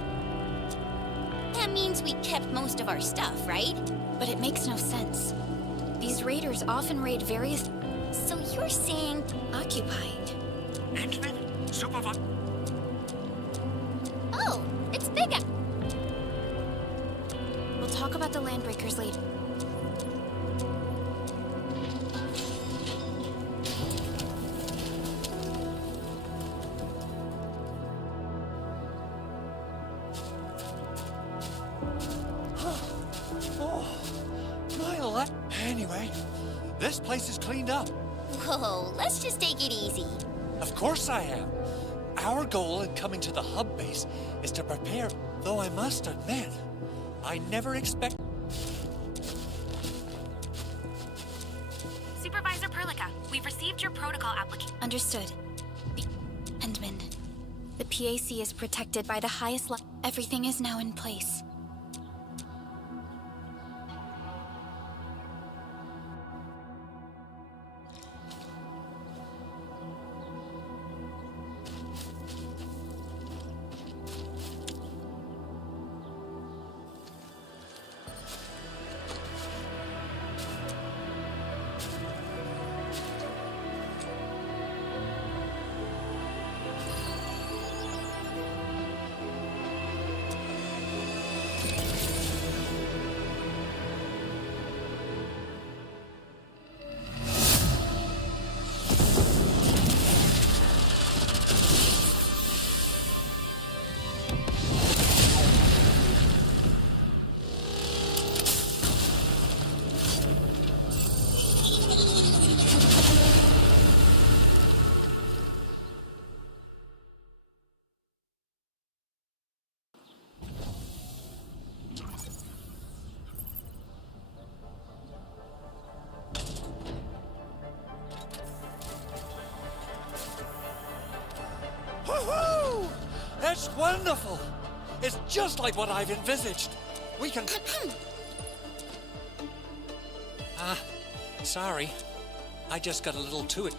That means we kept most of our stuff, right? But it makes no sense. These raiders often raid various... So you're saying... occupied. Endman, supervisor. Oh, it's Big Al. We'll talk about the Landbreakers later. Oh, my life. Anyway, this place is cleaned up. Whoa, let's just take it easy. Of course I am. Our goal in coming to the hub base is to prepare, though I must admit, I never expect... Supervisor Perlica, we've received your protocol application. Understood. Endman. The PAC is protected by the highest level. Everything is now in place. Woohoo! That's wonderful! It's just like what I've envisaged. We can... Sorry. I just got a little too it.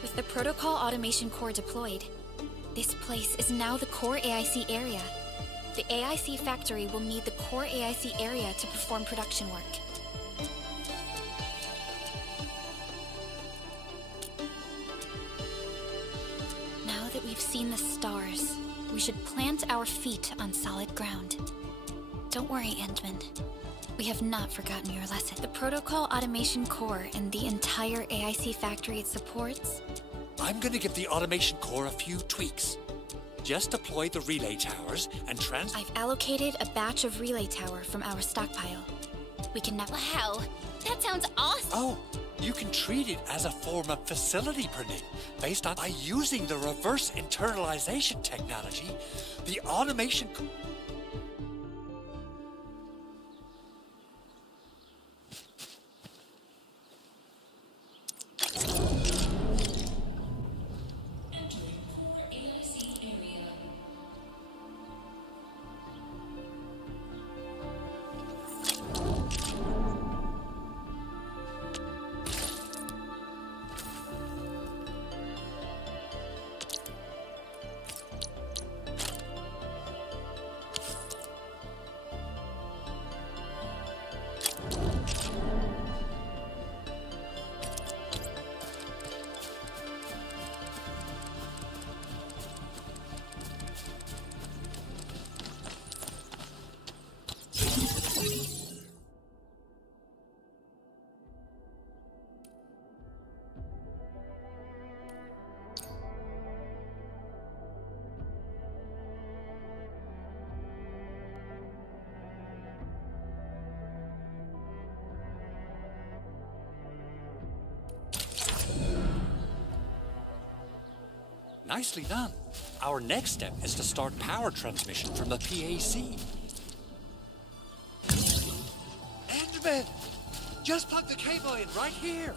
With the Protocol Automation Core deployed, this place is now the core AIC area. The AIC factory will need the core AIC area to perform production work. Now that we've seen the stars, we should plant our feet on solid ground. Don't worry, Endman. We have not forgotten your lesson. The Protocol Automation Core and the entire AIC factory it supports. I'm gonna give the automation core a few tweaks. Just deploy the relay towers and I've allocated a batch of relay tower from our stockpile. We can now... Wow, that sounds awesome. Oh, you can treat it as a form of facility printing based on... By using the reverse internalization technology, the automation... Nicely done. Our next step is to start power transmission from the PAC. Endman! Just plug the cable in right here.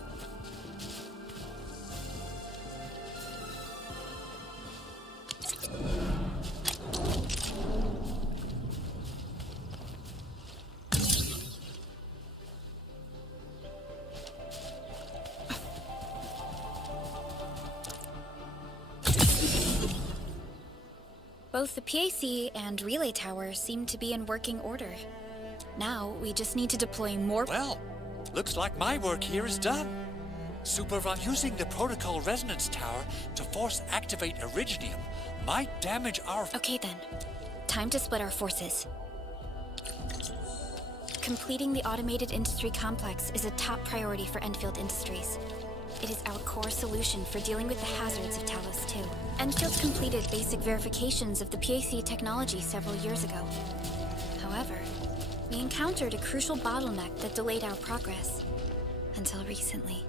Both the PAC and relay tower seem to be in working order. Now, we just need to deploy more— Well, looks like my work here is done. Using the protocol resonance tower to force activate Originium might damage our— Okay then. Time to split our forces. Completing the automated industry complex is a top priority for Endfield Industries. It is our core solution for dealing with the hazards of Talos 2. Enfield completed basic verifications of the PAC technology several years ago. However, we encountered a crucial bottleneck that delayed our progress. Until recently.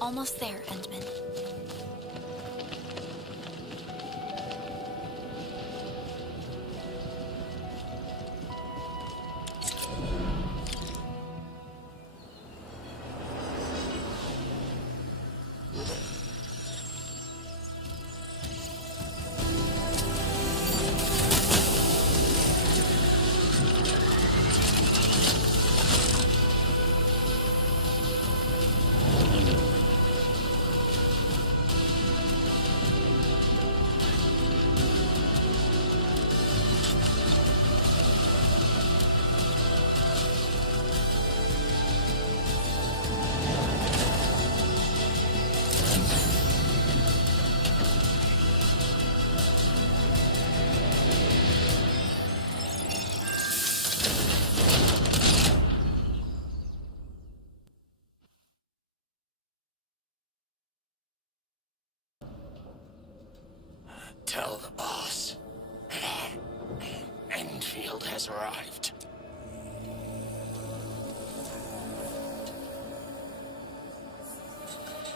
Almost there, Endman. Tell the boss. Endfield has arrived.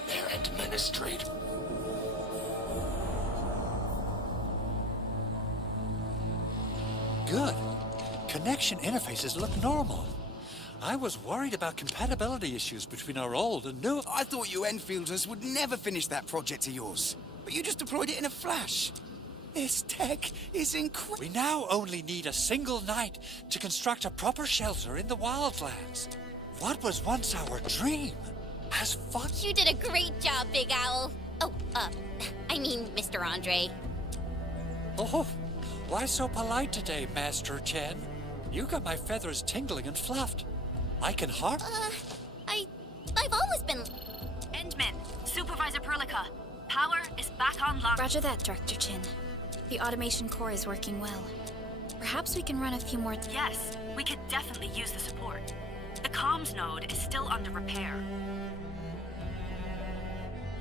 Their administrator. Good. Connection interfaces look normal. I was worried about compatibility issues between our old and new— I thought you Enfielders would never finish that project of yours. But you just deployed it in a flash. This tech is incredible. We now only need a single night to construct a proper shelter in the wildlands. What was once our dream has fucked— You did a great job, Big Owl. Oh, I mean, Mr. Andre. Oh, why so polite today, Master Chen? You got my feathers tingling and fluffed. I can I've always been— Endman, Supervisor Perlica. Power is back online. Roger that, Director Chin. The automation core is working well. Perhaps we can run a few more— Yes, we could definitely use the support. The comms node is still under repair.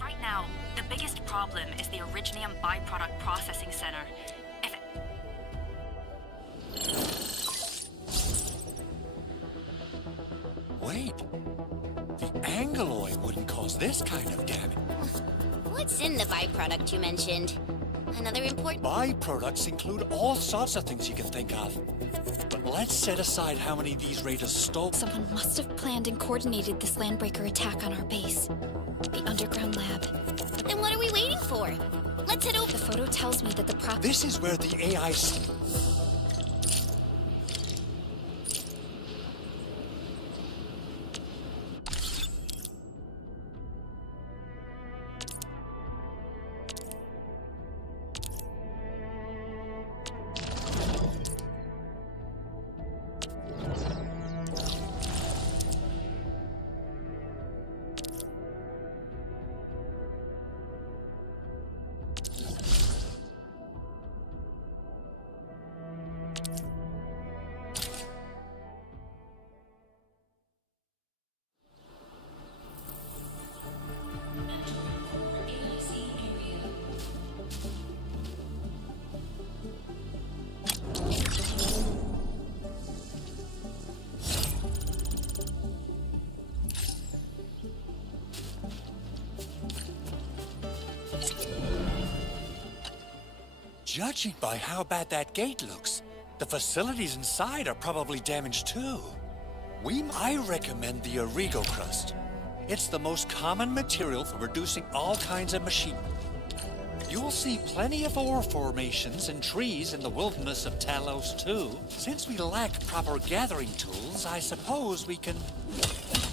Right now, the biggest problem is the Originium byproduct processing center. Wait. The Angeloy wouldn't cause this kind of damage. What's in the byproduct you mentioned? Another important— Byproducts include all sorts of things you can think of. But let's set aside how many these raiders stole. Someone must have planned and coordinated this landbreaker attack on our base. The underground lab. Then what are we waiting for? Let's head over— The photo tells me that the This is where the AI... Judging by how bad that gate looks, the facilities inside are probably damaged too. I recommend the Origo crust. It's the most common material for producing all kinds of machine. You'll see plenty of ore formations and trees in the wilderness of Talos too. Since we lack proper gathering tools, I suppose we can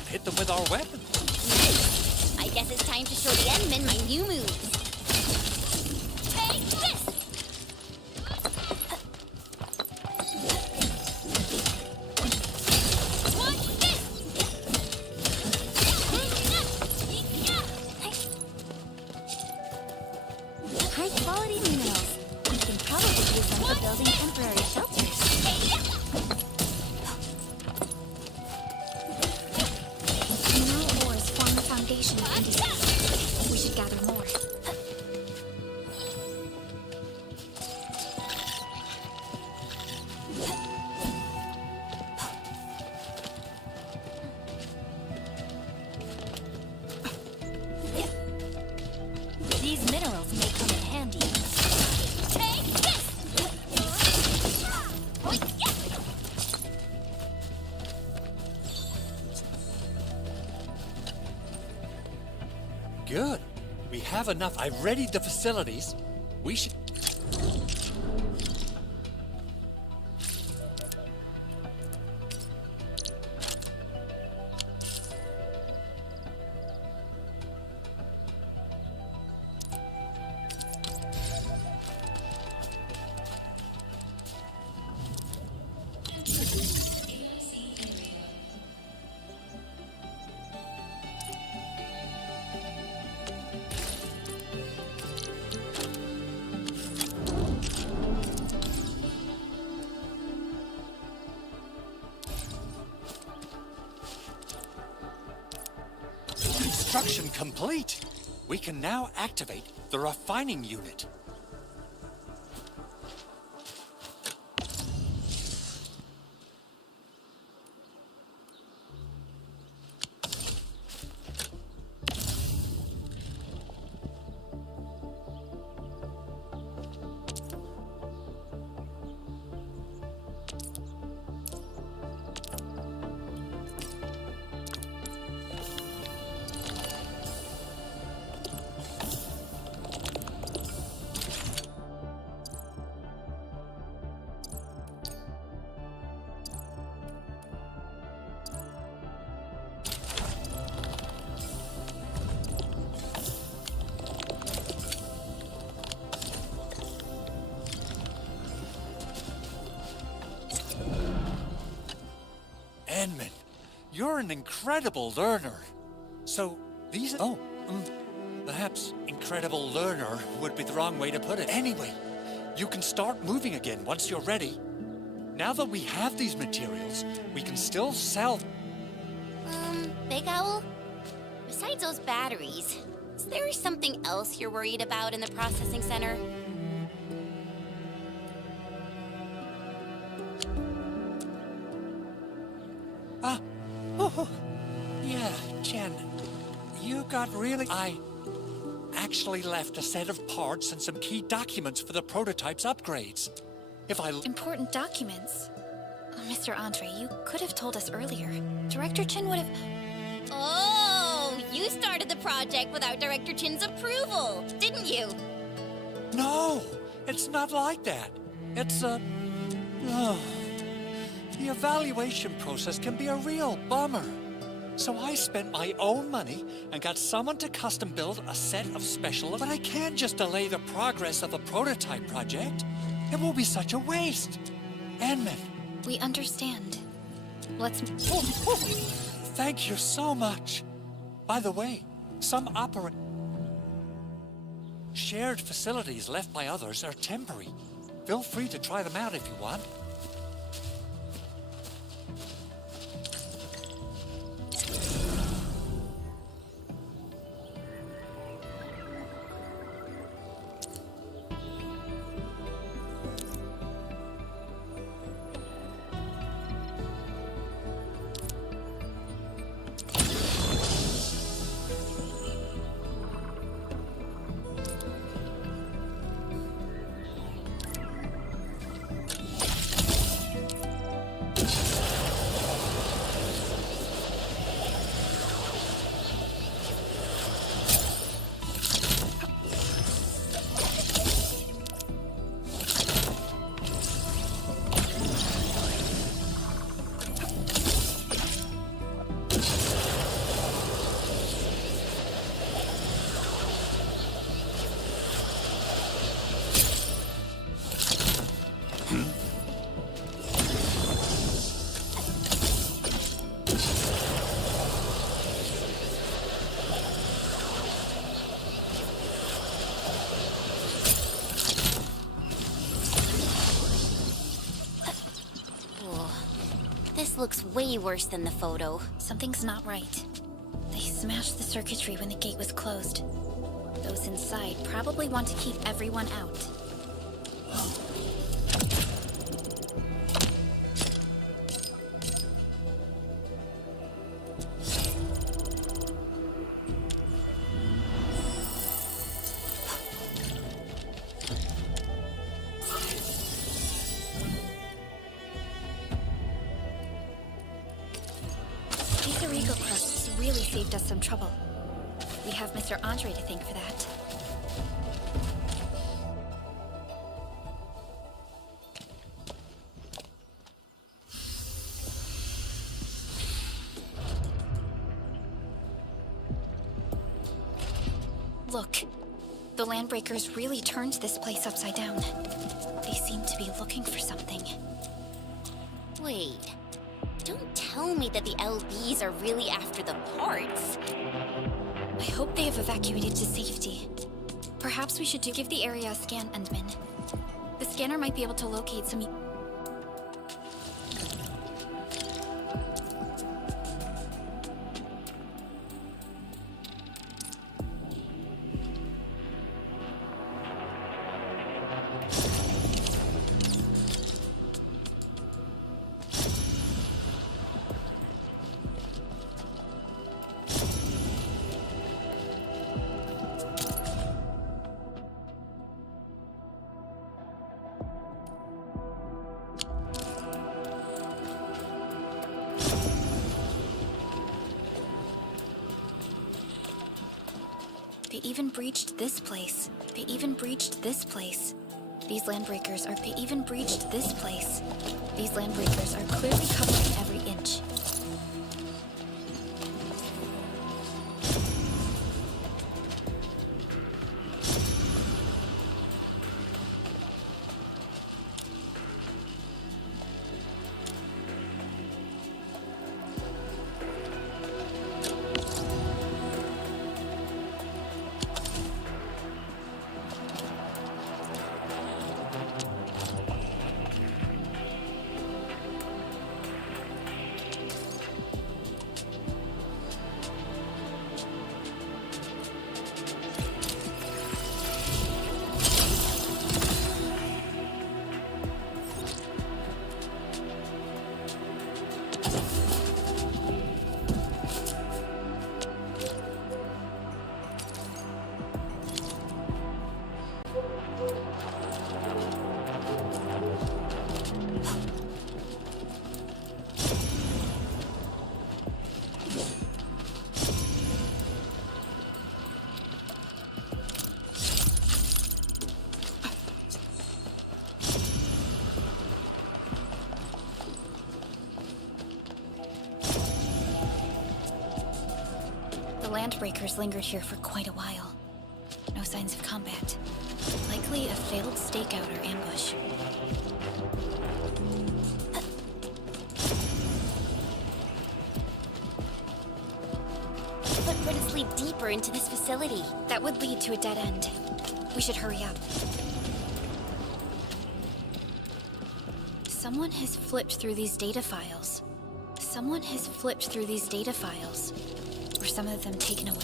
hit them with our weapons. I guess it's time to show the Endmen my new moves. Take this! Watch this! High quality minerals. We can probably use them for building temporary shelters. Mineral ores form the foundation of industry. We should gather more. These minerals may come in handy. Take this! Good. We have enough. I've readied the facilities. We should... Construction complete. We can now activate the refining unit. Endman, you're an incredible learner. So, these... perhaps incredible learner would be the wrong way to put it. Anyway, you can start moving again once you're ready. Now that we have these materials, we can still sell... Big Owl? Besides those batteries, is there something else you're worried about in the processing center? Yeah, Jen. You got really... I actually left a set of parts and some key documents for the prototype's upgrades. If I... Important documents? Oh, Mr. Andre, you could have told us earlier. Director Chin would have... Oh, you started the project without Director Chin's approval, didn't you? No, it's not like that. It's the evaluation process can be a real bummer. So I spent my own money and got someone to custom build a set of special... But I can't just delay the progress of a prototype project. It will be such a waste. Endman. We understand. Let's... Thank you so much. By the way, some shared facilities left by others are temporary. Feel free to try them out if you want. looks way worse than the photo. Something's not right. They smashed the circuitry when the gate was closed. Those inside probably want to keep everyone out. Really saved us some trouble. We have Mr. Andre to thank for that. Look, the Landbreakers really turned this place upside down. They seem to be looking for something. Wait. Don't tell me that the LBs are really after the parts. I hope they have evacuated to safety. Perhaps we should give the area a scan, Endman. The scanner might be able to locate some... They even breached this place. They even breached this place. These Landbreakers are... They even breached this place. These Landbreakers are clearly covering every inch. The Landbreakers lingered here for quite a while. No signs of combat. Likely a failed stakeout or ambush. Footprints lead deeper into this facility. That would lead to a dead end. We should hurry up. Someone has flipped through these data files. Someone has flipped through these data files. Were some of them taken away?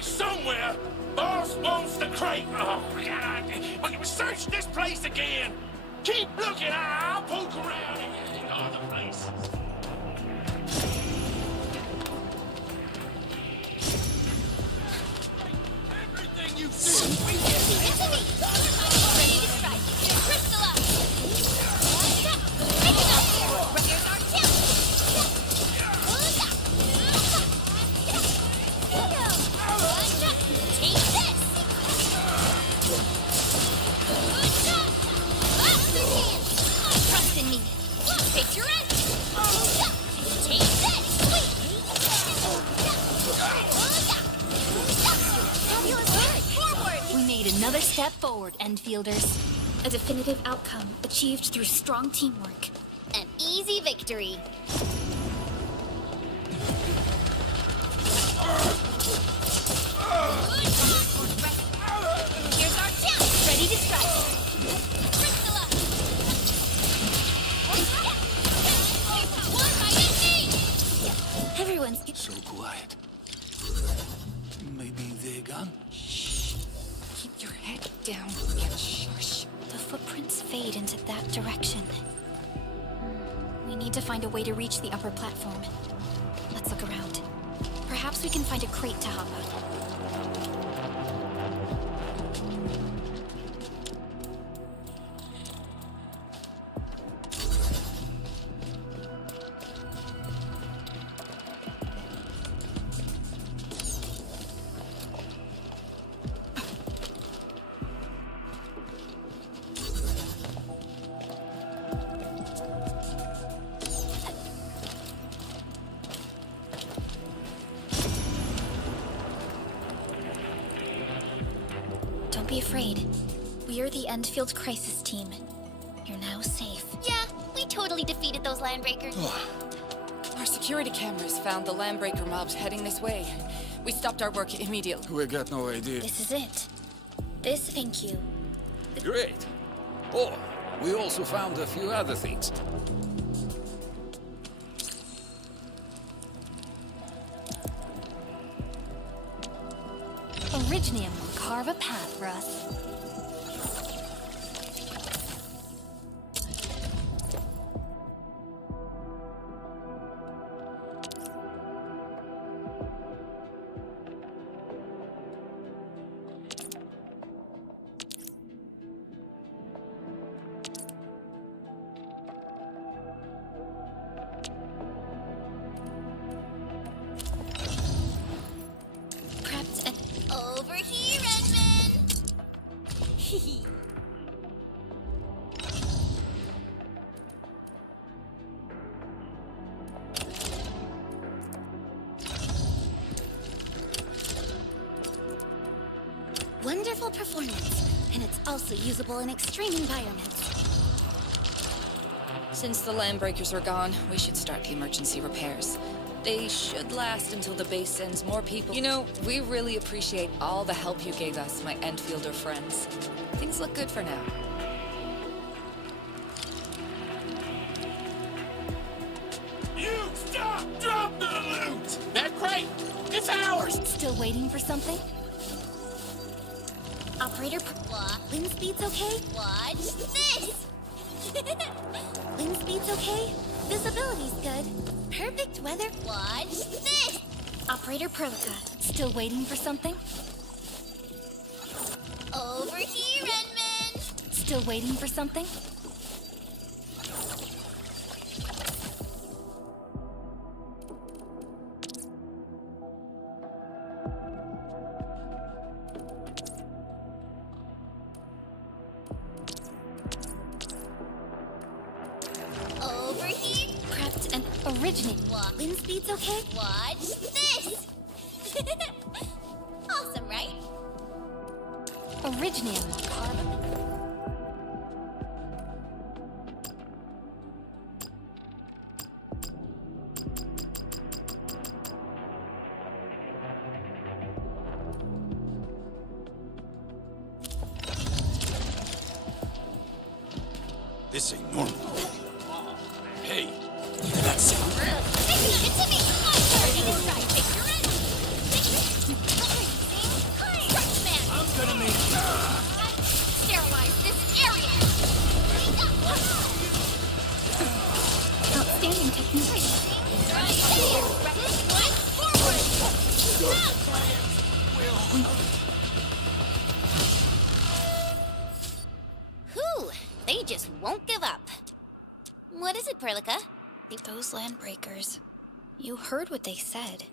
Somewhere, boss wants the crate. Oh, God. We can search this place again. Keep looking. I'll poke around in other places. Everything you do, we get. Ready to strike. Crystal up. Another step forward, Endfielders. A definitive outcome achieved through strong teamwork. An easy victory. Here's our chance. Ready to strike. Everyone's... So quiet. Maybe they're gone? Keep your head down and shush. The footprints fade into that direction. We need to find a way to reach the upper platform. Let's look around. Perhaps we can find a crate to hop out. Don't be afraid. We're the Endfield crisis team. You're now safe. Yeah, we totally defeated those landbreakers. Our security cameras found the landbreaker mobs heading this way. We stopped our work immediately. We got no idea. This is it. This, thank you. Great. Oh, we also found a few other things. Originium will carve a path for us. Prepped and... Over here, Edmund! Wonderful performance. And it's also usable in extreme environments. Since the landbreakers are gone, we should start the emergency repairs. They should last until the base sends more people. You know, we really appreciate all the help you gave us, my Endfielder friends. Things look good for now. You stop! Drop the loot! That crate! It's ours! Still waiting for something? Operator... What? Wind speed's okay? Watch this! Wind speed's okay? Visibility's good. Perfect weather. Watch this! Operator Perlica. Still waiting for something? Over here, Edmund! Still waiting for something? Over here! Prepped and... Originate. What? Wind speed's okay? Watch this! Awesome, right? Originium will carve a... This ain't normal. Hey, That sound? Hey, it's a me! Ready to strike! Take your end! Stretch man! I'm gonna make Sterilize this area! Outstanding technique. Whew, they just won't give up. What is it, Perlica? Those landbreakers. You heard what they said.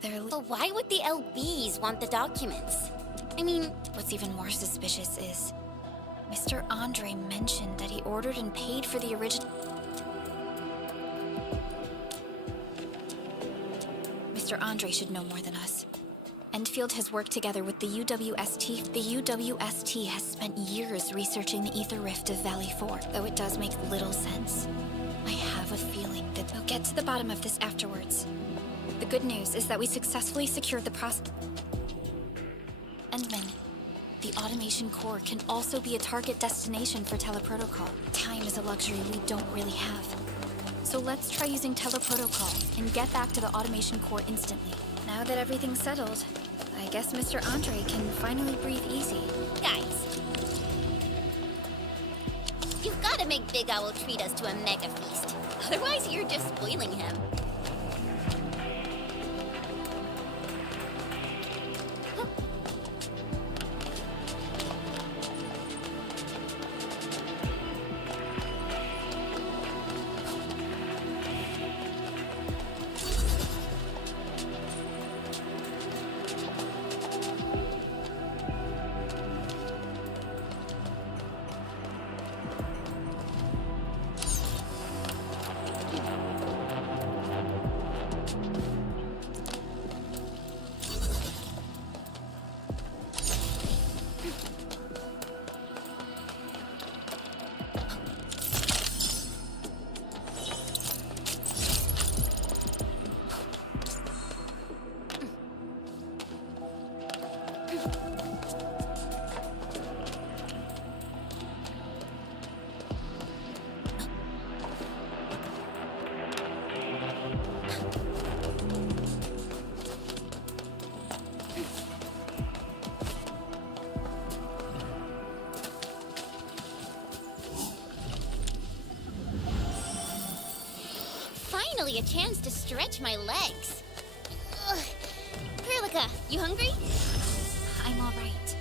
They're... But why would the LBs want the documents? I mean, What's even more suspicious is... Mr. Andre mentioned that he ordered and paid for the original... Mr. Andre should know more than us. Endfield has worked together with the UWST. The UWST has spent years researching the ether rift of Valley 4, though it does make little sense. I have a feeling that we'll get to the bottom of this afterwards. The good news is that we successfully secured the Endman, the automation core can also be a target destination for teleprotocol. Time is a luxury we don't really have. So let's try using teleprotocol and get back to the automation core instantly. Now that everything's settled, I guess Mr. Andre can finally breathe easy. Guys, you've got to make Big Owl treat us to a mega feast. Otherwise, you're just spoiling him. Finally, a chance to stretch my legs. Ugh. Perlica, you hungry? I'm all right.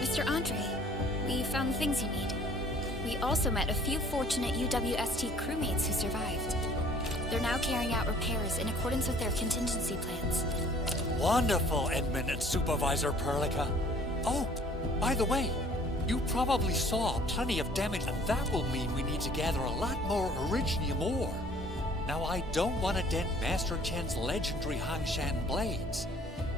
Mr. Andre, we found the things you need. We also met a few fortunate UWST crewmates who survived. They're now carrying out repairs in accordance with their contingency plans. Wonderful, Edmund and Supervisor Perlica. Oh, by the way, you probably saw plenty of damage, and that will mean we need to gather a lot more Originium ore. Now, I don't want to dent Master Chen's legendary Hangshan blades.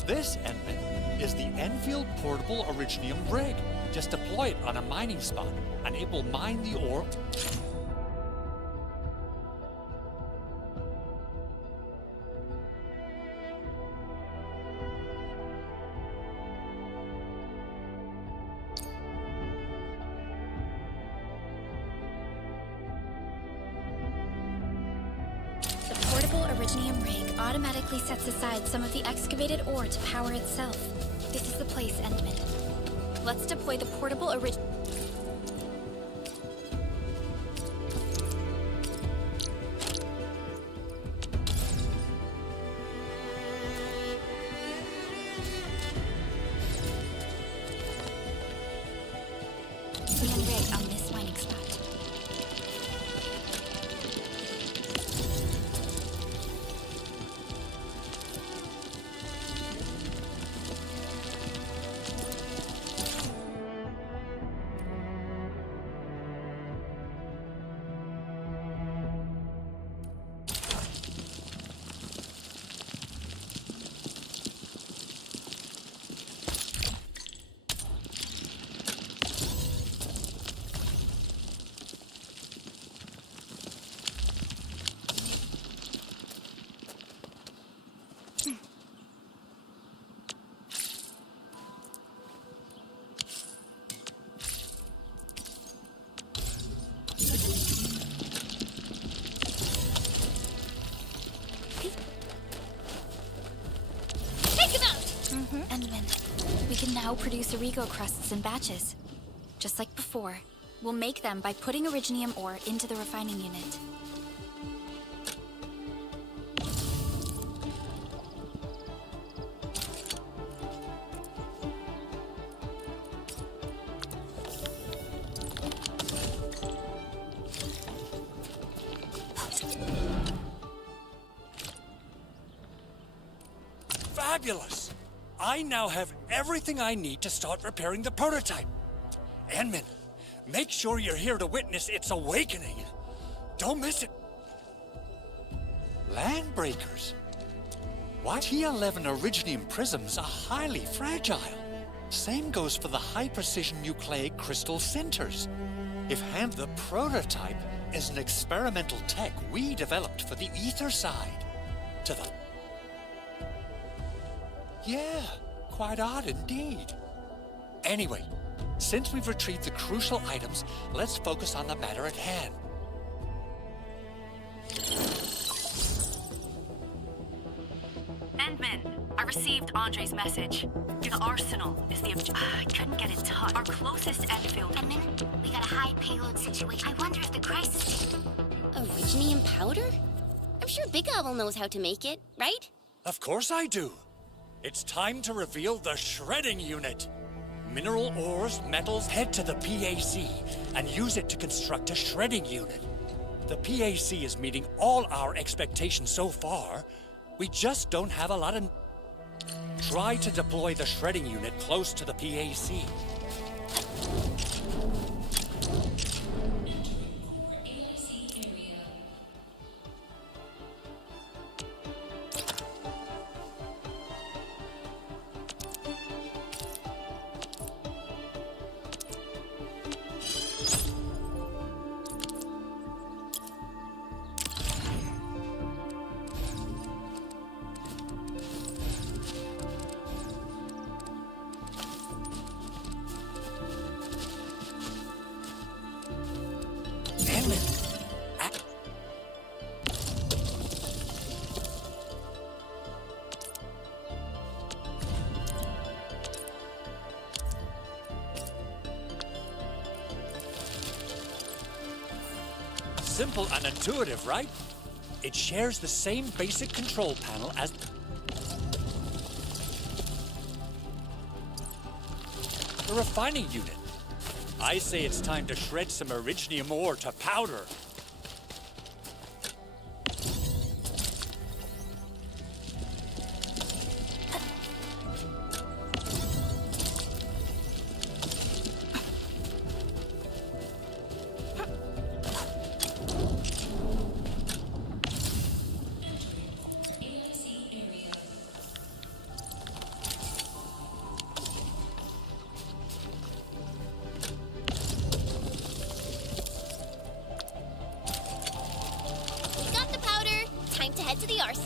This, Edmund, is the Endfield Portable Originium Rig. Just deploy it on a mining spot, and it will mine the ore. The portable Originium rig automatically sets aside some of the excavated ore to power itself. This is the place, Endman. Let's deploy the portable rig on this mining spot. Endman, we can now produce Origo crusts in batches. just like before. We'll make them by putting originium ore into the refining unit. Fabulous! I now have everything I need to start repairing the prototype. Enman, make sure you're here to witness its awakening. Don't miss it. Landbreakers. What? T11 Originium prisms are highly fragile. Same goes for the high-precision nucleic crystal centers. The prototype is an experimental tech we developed for the ether side. Yeah, quite odd indeed. Anyway, since we've retrieved the crucial items, let's focus on the matter at hand. Endman, I received Andre's message. The arsenal is the I couldn't get in touch. Our closest Endfield. Endman, we got a high payload situation. I wonder if the crisis... Originium powder? I'm sure Big Owl knows how to make it, right? Of course I do. It's time to reveal the shredding unit. Mineral ores, metals, head to the PAC and use it to construct a shredding unit. The PAC is meeting all our expectations so far. We just don't have a lot of... Try to deploy the shredding unit close to the PAC. Simple and intuitive, right? It shares the same basic control panel as the refining unit. I say it's time to shred some originium ore to powder.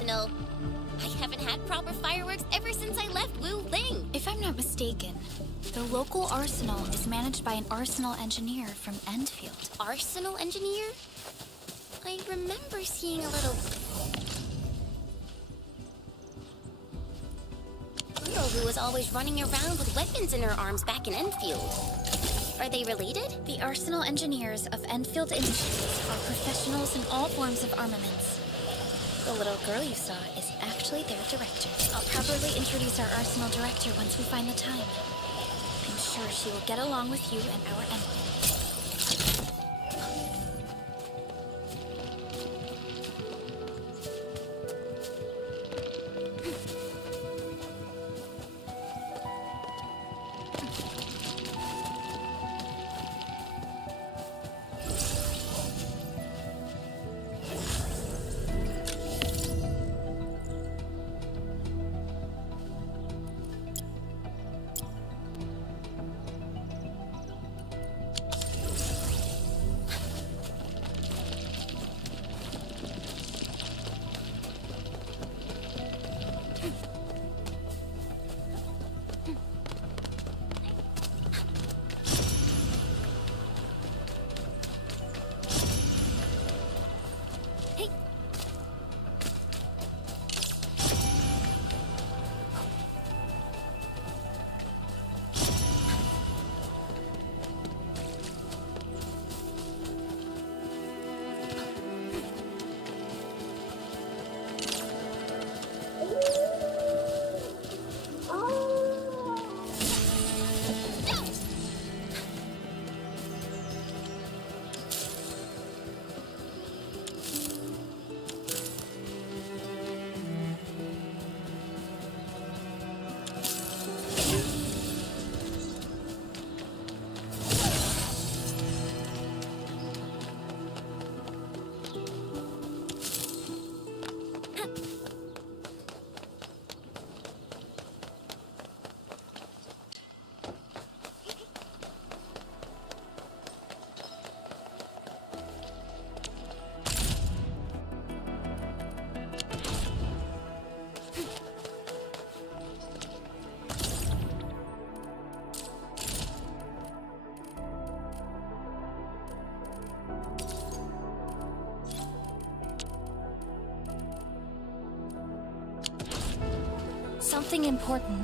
I haven't had proper fireworks ever since I left Wu Ling. If I'm not mistaken, the local arsenal is managed by an arsenal engineer from Endfield. Arsenal engineer? I remember seeing a little... girl who was always running around with weapons in her arms back in Endfield. Are they related? The arsenal engineers of Endfield Industries are professionals in all forms of armaments. The little girl you saw is actually their director. I'll probably introduce our arsenal director once we find the time. I'm sure she will get along with you and our Endman. Something important,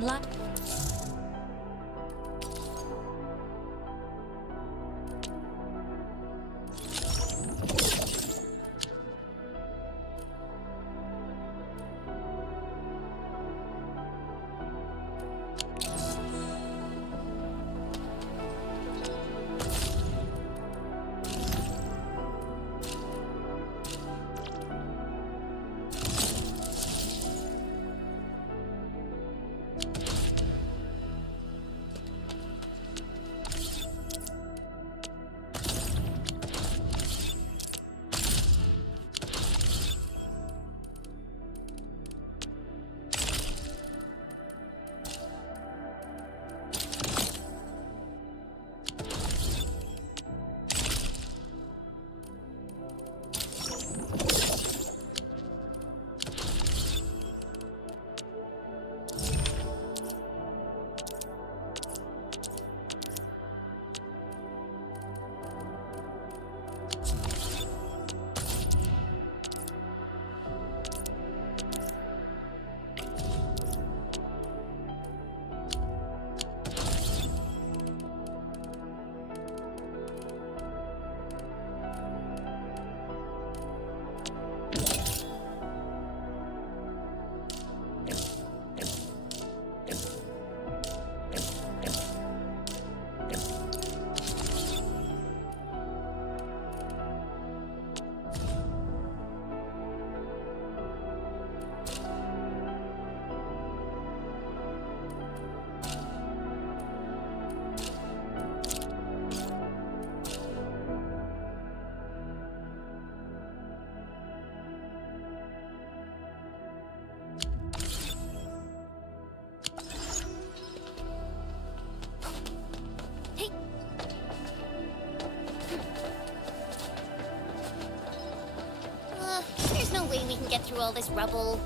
There's no way we can get through all this rubble.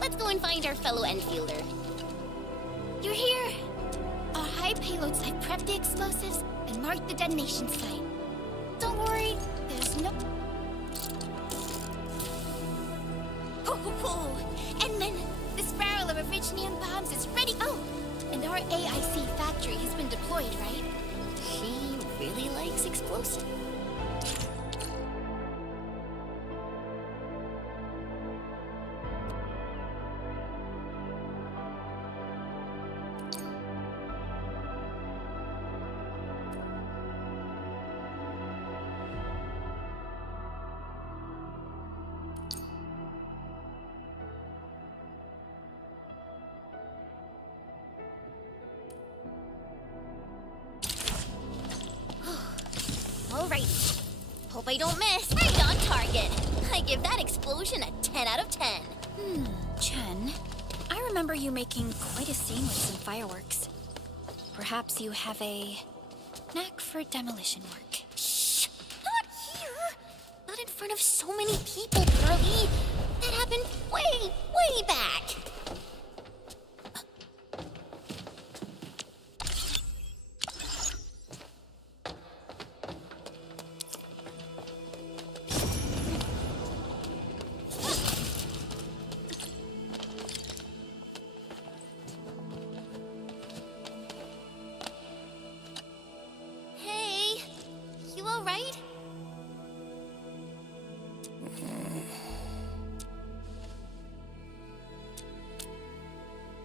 Let's go and find our fellow Enfielder. You're here! Our high payloads have prepped the explosives and marked the detonation site. Don't worry, there's no... Ho! Edmund, this barrel of Originium bombs is ready. Oh, and our AIC factory has been deployed, right? She really likes explosives. Alrighty. Hope I don't miss. Right on target. I give that explosion a 10 out of 10. Chen, I remember you making quite a scene with some fireworks. Perhaps you have a knack for demolition work. Shh! Not here! Not in front of so many people, Pearly. That happened way back. Hey, you all right?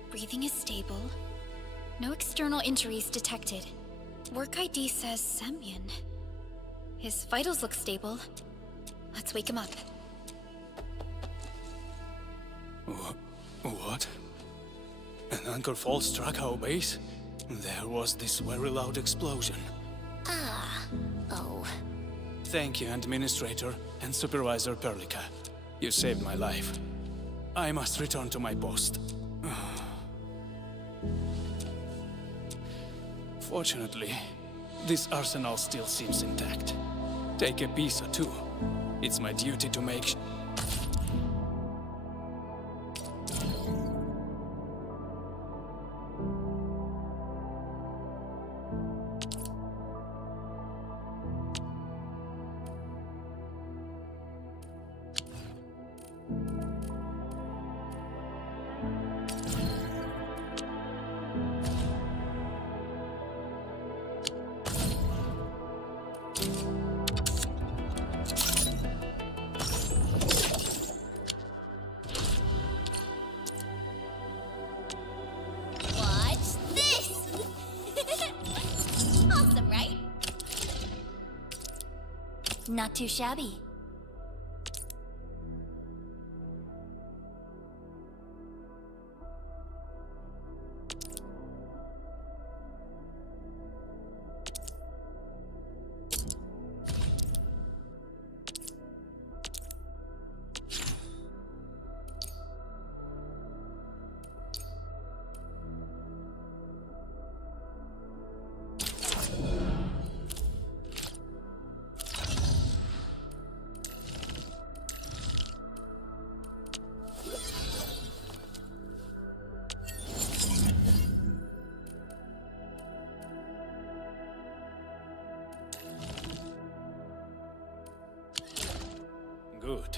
Breathing is stable. No external injuries detected. Work ID says Semyon. His vitals look stable. Let's wake him up. What? An anchor fault struck our base? There was this very loud explosion. Oh. Thank you, Administrator and Supervisor Perlica. You saved my life. I must return to my post. Fortunately, this arsenal still seems intact. Take a piece or two. It's my duty to make sure. Not too shabby. Good.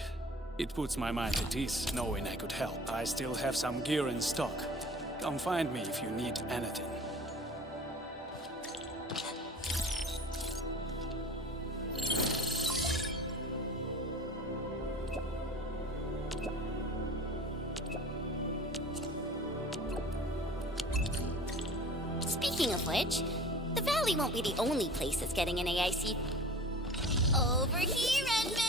It puts my mind at ease knowing I could help. I still have some gear in stock. Come find me if you need anything. Speaking of which, the Valley won't be the only place that's getting an AIC. Over here, Edmund!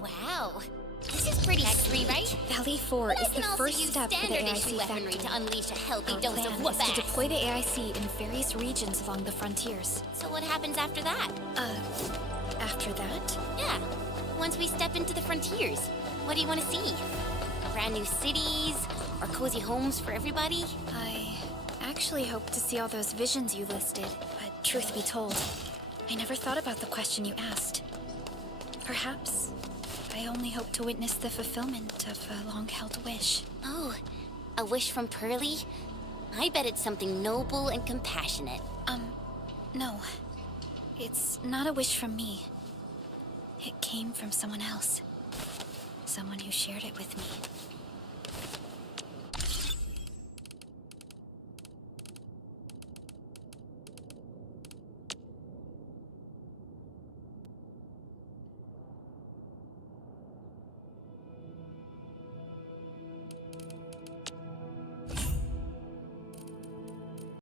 Wow, this is pretty XP, right? Valley 4 is the first step for the standard issue AIC weaponry factory. to unleash a healthy Our dose plan of is whoop to ass. deploy the AIC in various regions along the frontiers. So what happens after that? After that? Yeah, once we step into the frontiers, what do you want to see? Brand new cities? Or cozy homes for everybody? I actually hoped to see all those visions you listed, but truth be told, I never thought about the question you asked. Perhaps I only hope to witness the fulfillment of a long-held wish. Oh, a wish from Pearly? I bet it's something noble and compassionate. No. It's not a wish from me. It came from someone else. Someone who shared it with me.